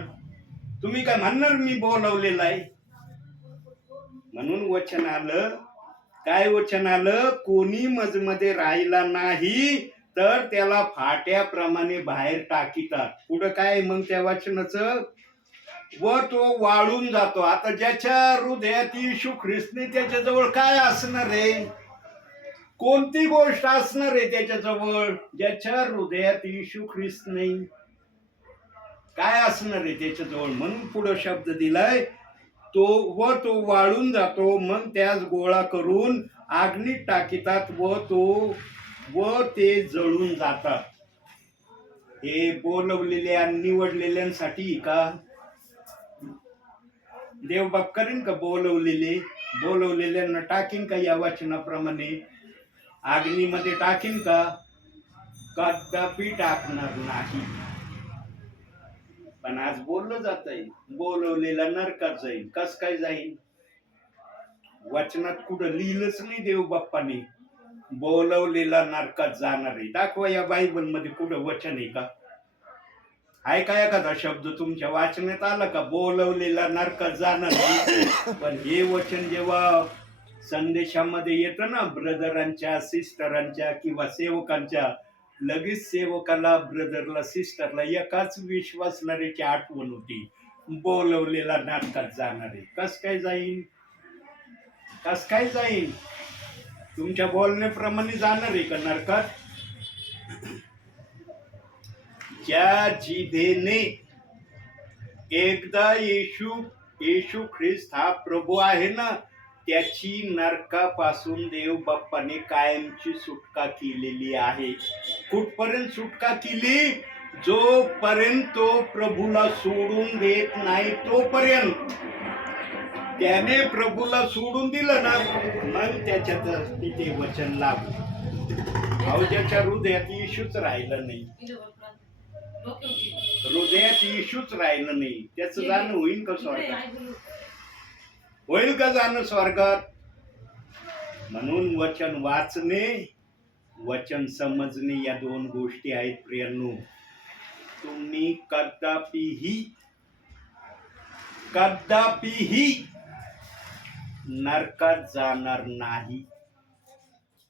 तुम्ही काय म्हणणार मी बोलवलेला आहे? म्हणून वचन आलं, काय वचन आलं? कोणी मजमध्ये राहिला नाही तर त्याला फाट्याप्रमाणे बाहेर टाकीतात. पुढं काय मग त्या वचनाचं? व तो वाळून जातो. आता ज्याच्या हृदयात येशू ख्रिस्त नाही त्याच्याजवळ काय असणार आहे? कोणती गोष्ट असणार आहे त्याच्याजवळ? ज्याच्या हृदयात येशू ख्रिस्त नाही काय असणार आहे त्याच्याजवळ? म्हणून पुढं शब्द दिलाय, तो वाळून जातो, मग त्यास गोळा करून अग्नीत टाकीतात व ते जळून जातात. हे बोलवलेल्या निवडलेल्यांसाठी का? देव बाप करीन का? बोलवलेल्यांना टाकीन का या वचनाप्रमाणे? अग्नीमध्ये टाकीन का? कदापि टाकणार नाही. पण आज बोललं जात आहे, बोलवलेला नरकात जाईल. कस काय जाईल? वचनात कुठं लिहिलंच नाही देव बाप्पाने बोलवलेला नरकात जाणार आहे. दाखवा या बायबल मध्ये कुठं वचन आहे का? आहे का एखादा शब्द तुमच्या वाचनात आला का बोलवलेला नरकात जाणार नाही? पण हे वचन जेव्हा संदेशामध्ये येतं ना, ब्रदरांच्या, सिस्टरांच्या किंवा सेवकांच्या, लगेच सेवकाला, ब्रदरला, सिस्टरला एकाच विश्वासणाऱ्याची आठवण होती, बोलवलेला नरकात जाणार आहे. कस काय जाईल? कस काय जाईल? तुमच्या बोलण्याप्रमाणे जाणार आहे का नरकात? ज्या जिभेने एकदा येशू ख्रिस्त हा प्रभू आहे ना, त्याची नरकापासून देव बाप्पाने कायमची सुटका केलेली आहे. कुठपर्यंत सुटका केली? जोपर्यंत तो प्रभूला सोडून देत नाही तोपर्यंत. त्याने प्रभूला सोडून दिलं ना, मग त्याच्यात तिथे वचन लागू. अहो, ज्याच्या हृदयात येशूच राहिलं नाही, हृदयात येशूच राहिलं नाही, त्याचं जाणं होईल का स्वर्गात? होईल का जाणं स्वर्गात? म्हणून वचन वाचणे, वचन समजणे या दोन गोष्टी आहेत प्रियांनो. तुम्ही कदापिही नरकात जाणार नाही.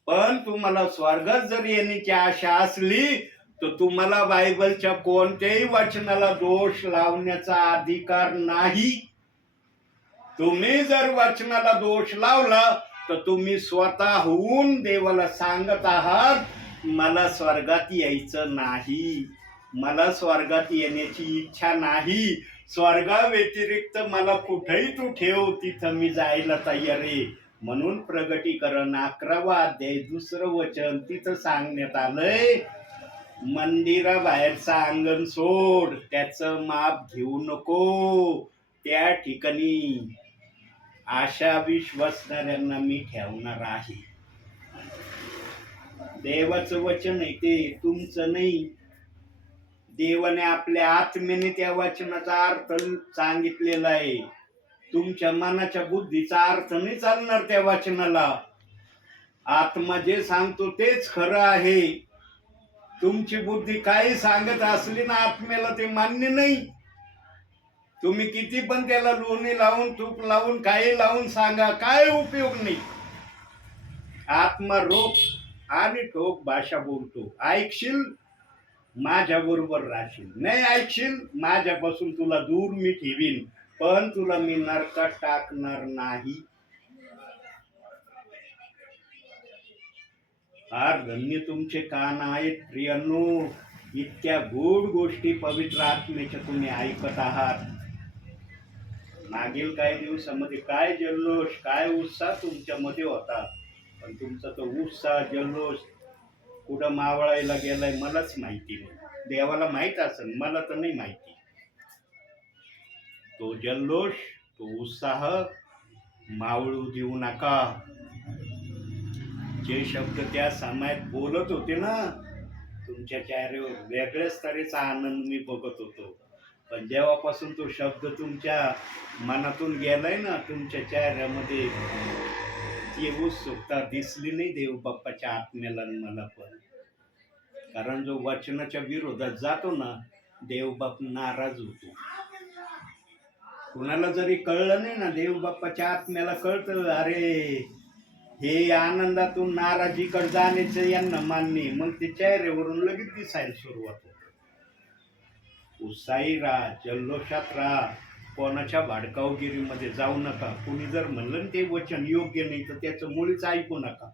पण तुम्हाला स्वर्गात जर येण्याची आशा असली तर तुम्हाला बायबलच्या कोणत्याही वचनाला दोष लावण्याचा अधिकार नाही. तुम्ही जर वचनाला दोष लावला तर तुम्ही स्वतःहून देवाला सांगत आहात, मला स्वर्गात यायचं नाही, मला स्वर्गात येण्याची इच्छा नाही, स्वर्गाव्यतिरिक्त मला कुठेही तू ठेव, तिथं मी जायला तयार आहे. म्हणून प्रगटीकरण 11वा अध्याय 2रं वचन तिथं सांगण्यात आलंय, मंदिराबाहेरचं अंगण सोड, त्याचं माप घेऊ नको, त्या ठिकाणी आशा विश्वासणाऱ्यांना मी ठेवणार आहे. देवाचं वचन आहे ते, तुमचं नाही. देवाने आपल्या आत्म्याने त्या वचनाचा अर्थ सांगितलेला आहे. तुमच्या मनाच्या बुद्धीचा अर्थ नाही चालणार त्या वचनाला. आत्मा जे सांगतो तेच खरं आहे. तुमची बुद्धी काही सांगत असली ना, आत्म्याला ते मान्य नाही. तुम्ही किती पण त्याला लोणी लावून, तूप लावून, काही लावून सांगा, काय उपयोग नाही. आत्मा रोख आणि ठोक भाषा बोलतो. ऐकशील माझ्या बरोबर राहशील, नाही ऐकशील माझ्यापासून तुला दूर मी ठेवीन, पण तुला मी नरकात टाकणार नाही. फार धन्य तुमचे कान आहेत प्रियांनो, इतक्या गोड गोष्टी पवित्र आत्म्याच्या तुम्ही ऐकत आहात. मागील काही दिवसामध्ये काय जल्लोष, काय उत्साह तुमच्यामध्ये होता, पण तुमचा तो उत्साह, जल्लोष कुठं मावळायला गेलाय मलाच माहिती नाही. देवाला माहित असेल, मला तर नाही माहिती. तो जल्लोष, तो उत्साह मावळू देऊ नका. जे शब्द त्या समयात बोलत होते ना, तुमच्या चेहऱ्यावर वेगळ्याच तऱ्हेचा आनंद मी बघत होतो. पण जेव्हापासून तो शब्द तुमच्या मनातून गेलाय ना, तुमच्या चेहऱ्यामध्ये ती उत्सुकता दिसली नाही देव बाप्पाच्या आत्म्याला मला पण. कारण जो वचनाच्या विरोधात जातो ना, देव बाप नाराज होतो. कुणाला जरी कळलं नाही ना, देव बाप्पाच्या आत्म्याला कळतं, अरे हे आनंदातून नाराजीकडे जाण्याचं यांना मान्य आहे. मग ते चेहऱ्यावरून लगेच दिसायला सुरुवात होते. उत्साही राहा, जल्लोषात राहा, कोणाच्या भाडकावगिरीमध्ये जाऊ नका. कोणी जर म्हणलं ना ते वचन योग्य नाही तर त्याचं मुळीच ऐकू नका.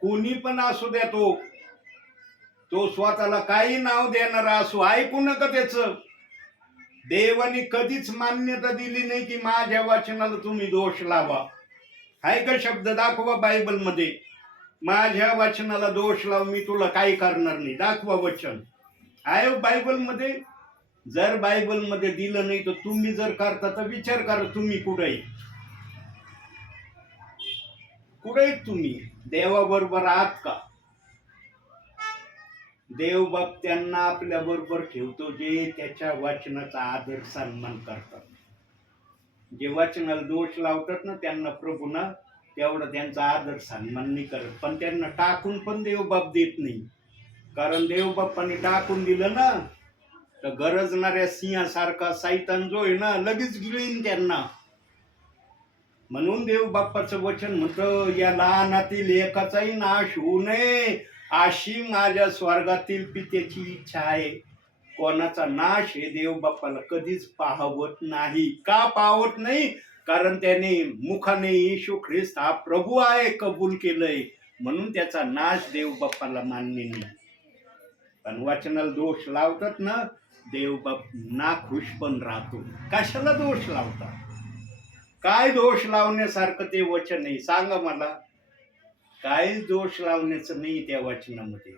कोणी पण असू द्या, तो स्वतःला काही नाव देणारा असो, ऐकू नका त्याचं. देवाने कधीच मान्यता दिली नाही की माझ्या वचनाला तुम्ही दोष लावा. हाय का शब्द दाखवा बायबलमध्ये, माझ्या वचनाला दोष लाव, मी तुला काही करणार नाही. दाखवा वचन आहे बायबलमध्ये. जर बायबलमध्ये दिलं नाही तर तुम्ही जर करता तर विचार करा, तुम्ही कुठे तुम्ही देवाबरोबर आहात का? देव बाप त्यांना आपल्या बरोबर ठेवतो जे त्याच्या वचनाचा आदर सन्मान करतात. जे वचनाला दोष लावतात ना त्यांना प्रभूना तेवढा त्यांचा आदर सन्मान नाही करत. पण त्यांना टाकून पण देव बाप देत नाही. कारण देव बाप्पाने टाकून दिलं ना तर गरजणाऱ्या सिंहासारखा सैतान जो आहे ना लगेच गिळीन त्यांना. म्हणून देव बाप्पाचं वचन म्हणतं, या लहानातील एकाचाही नाश होऊ नये अशी माझ्या स्वर्गातील पित्याची इच्छा आहे. कोणाचा नाश हे देव बाप्पाला कधीच पाहवत नाही. का पाहवत नाही? कारण त्याने मुखाने येशू ख्रिस्त हा प्रभू आहे कबूल केलंय, म्हणून त्याचा नाश देव बाप्पाला मान्य नाही. पण वचनाला दोष लावतात ना, देव बाप ना खुश पण राहतो. कशाला दोष लावतात? काय दोष लावण्यासारखं ते वचन नाही? सांगा मला. काही दोष लावण्याचं नाही त्या वचनामध्ये.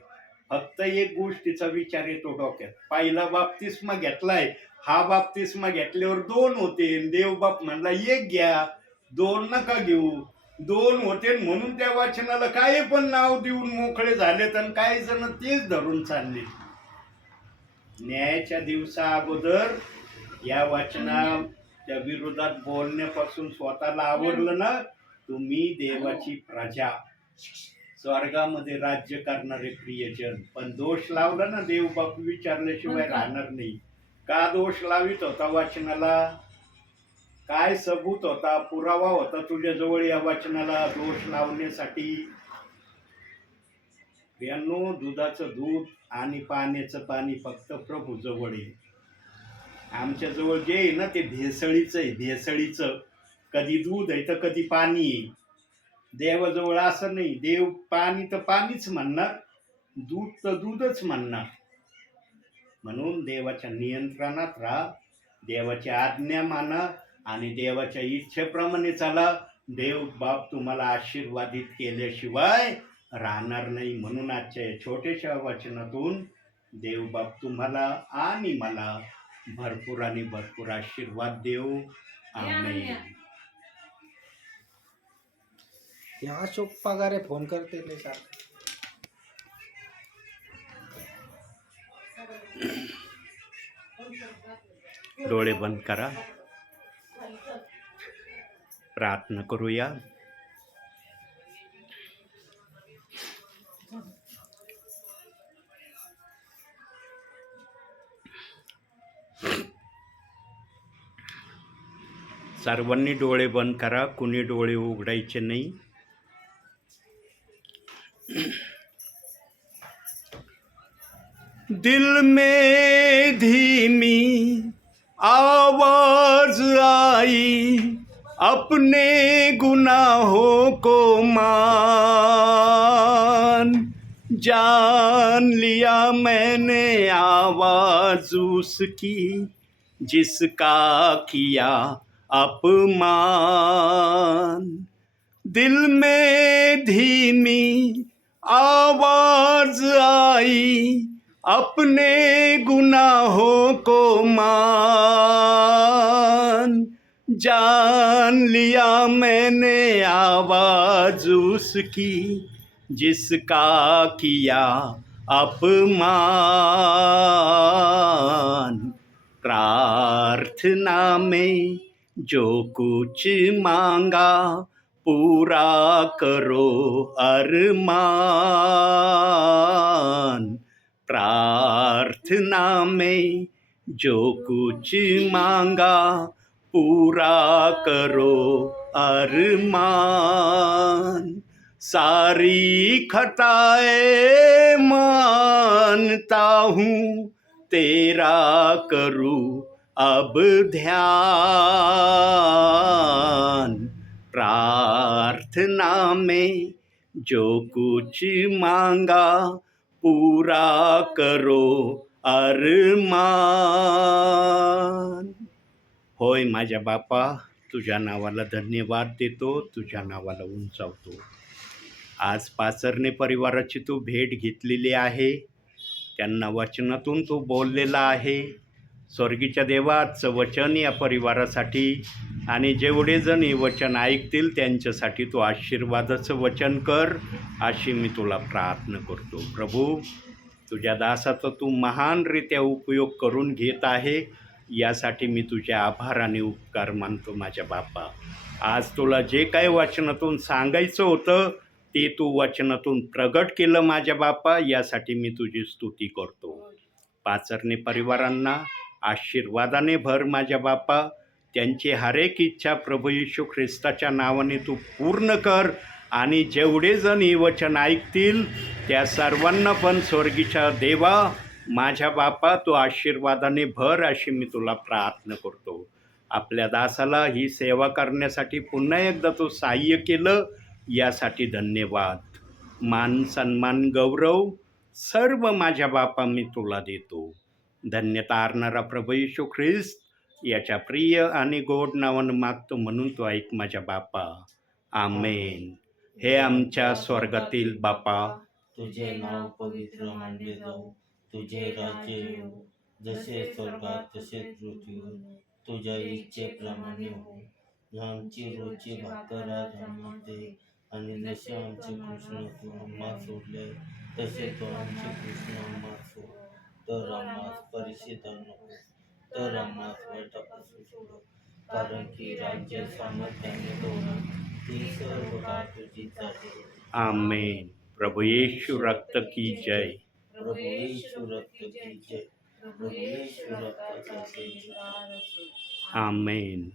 फक्त एक गोष्टीचा विचार येतो डोक्यात. पहिला बाप्तिस्मा घेतलाय, हा बाप्तिस्मा घेतल्यावर 2 होते. देव बाप म्हणला 1 घ्या, 2 नका घेऊ. 2 होते म्हणून त्या वचनाला काही पण नाव देऊन मोकळे झालेत आणि काही जण तेच धरून चालले. न्यायाच्या दिवसा अगोदर या वचनाच्या विरोधात बोलण्यापासून स्वतःला आवरलं ना, तुम्ही देवाची प्रजा, स्वर्गामध्ये राज्य करणारे प्रियजन. पण दोष लावला ना, देव बाप विचारल्याशिवाय राहणार नाही. का दोष लावित होता वचनाला? काय सबूत होता, पुरावा होता तुझ्याजवळ या वचनाला दोष लावण्यासाठी? यांनो, दुधाचं दूध आणि पाण्याचं पाणी फक्त प्रभू जवळ आहे. आमच्या जवळ जे आहे ना ते भेसळीचं आहे, भेसळीचं. कधी दूध आहे तर कधी पाणी आहे. देवाजवळ असं नाही. देव पाणी तर पाणीच म्हणणार, दूध तर दूधच म्हणणार. म्हणून देवाच्या नियंत्रणात राहा, देवाची आज्ञा माना आणि देवाच्या इच्छेप्रमाणे चाला. देव बाप तुम्हाला आशीर्वादित केल्याशिवाय राहणार नाही. म्हणून आजच्या छोट्याशा वचनातून देव बाप तुम्हाला आणि मला भरपूर आणि भरपूर आशीर्वाद देऊ. आमेन. अशोक पगारे फोन करते नाही सर. डोळे बंद करा, प्रार्थना करूया. सर्वांनी डोळे बंद करा, कुणी डोळे उघडायचे नाही. दिल में धीमी आवाज आई, अपने गुनाहों को मान, जान लिया मैंने आवाज उसकी जिसका किया अपमान। दिल में धीमी आवाज आई, अपने गुनाहों को मान, जान लिया मैंने आवाज उसकी जिसका किया अपमान। प्रार्थना में जो कुछ मांगा पूरा करो अरमान। प्रार्थना में जो कुछ मांगा पूरा करो अरमान, सारी खताएं मानता हूँ, तेरा करूँ अब ध्यान। प्रार्थना में जो कुछ मांगा, पूरा करो अरमान। होय माझ्या बापा, तुझ्या नावाला धन्यवाद देतो, तुझ्या नावाला उंचावतो. आज पाचरणे परिवाराची तू भेट घेतलेली आहे, त्यांना वचनातून तू बोललेला आहे. स्वर्गीच्या देवाचं वचन या परिवारासाठी आणि जेवढे जण हे वचन ऐकतील त्यांच्यासाठी तू आशीर्वादाचं वचन कर, अशी मी तुला प्रार्थना करतो. प्रभू, तुझ्या दासाचा तू महानरित्या उपयोग करून घेत आहे, यासाठी मी तुझे आभार आणि उपकार मानतो माझ्या बापा. आज तुला जे काही वचनातून सांगायचं होतं ते तू वचनातून प्रगट केलं माझ्या बापा, यासाठी मी तुझी स्तुती करतो. पाचरणे परिवारांना आशीर्वादाने भर माझ्या बापा. त्यांची हर एक इच्छा प्रभू येशू ख्रिस्ताच्या नावाने तू पूर्ण कर आणि जेवढे जण हे वचन ऐकतील त्या सर्वांना पण स्वर्गीच्या देवा माझ्या बापा तू आशीर्वादाने भर, अशी मी तुला प्रार्थना करतो. आपल्या दासाला ही सेवा करण्यासाठी पुन्हा एकदा तू सहाय्य केलं, यासाठी धन्यवाद. मान सन्मान गौरव सर्व माझ्या बापा मी तुला देतो. धन्यता आणणारा प्रभू येशू ख्रिस्त याच्या प्रिय आणि गोड नावानं मागतो, म्हणून तू ऐक माझ्या बापा. आमेन. हे आमच्या स्वर्गातील बापा, तुझे नाव पवित्र मानले जाऊ, तुझे राज्य येऊ, जसे स्वर्गात तसे पृथ्वीवर, तुझ्या इच्छेप्रमाणे हो. आमची रोजची भाकर आज आम्हाला दे, आणि जसे आमचे कृष्ण तू आम्हा सोडले तसे तो आमचे कृष्ण आम्हा सोड. तर आम्हास परिचित नको, तर आम्हास वाईटापासून सोड, कारण की राज्य सामर्थ्याने होणार ती सर्व काळ तुझीच आहे. आमेन. प्रभू येशू रक्त की जय. प्रभू येशू रक्त की जय. प्रभू येशू रक्ताचा जयकार असो. आमेन.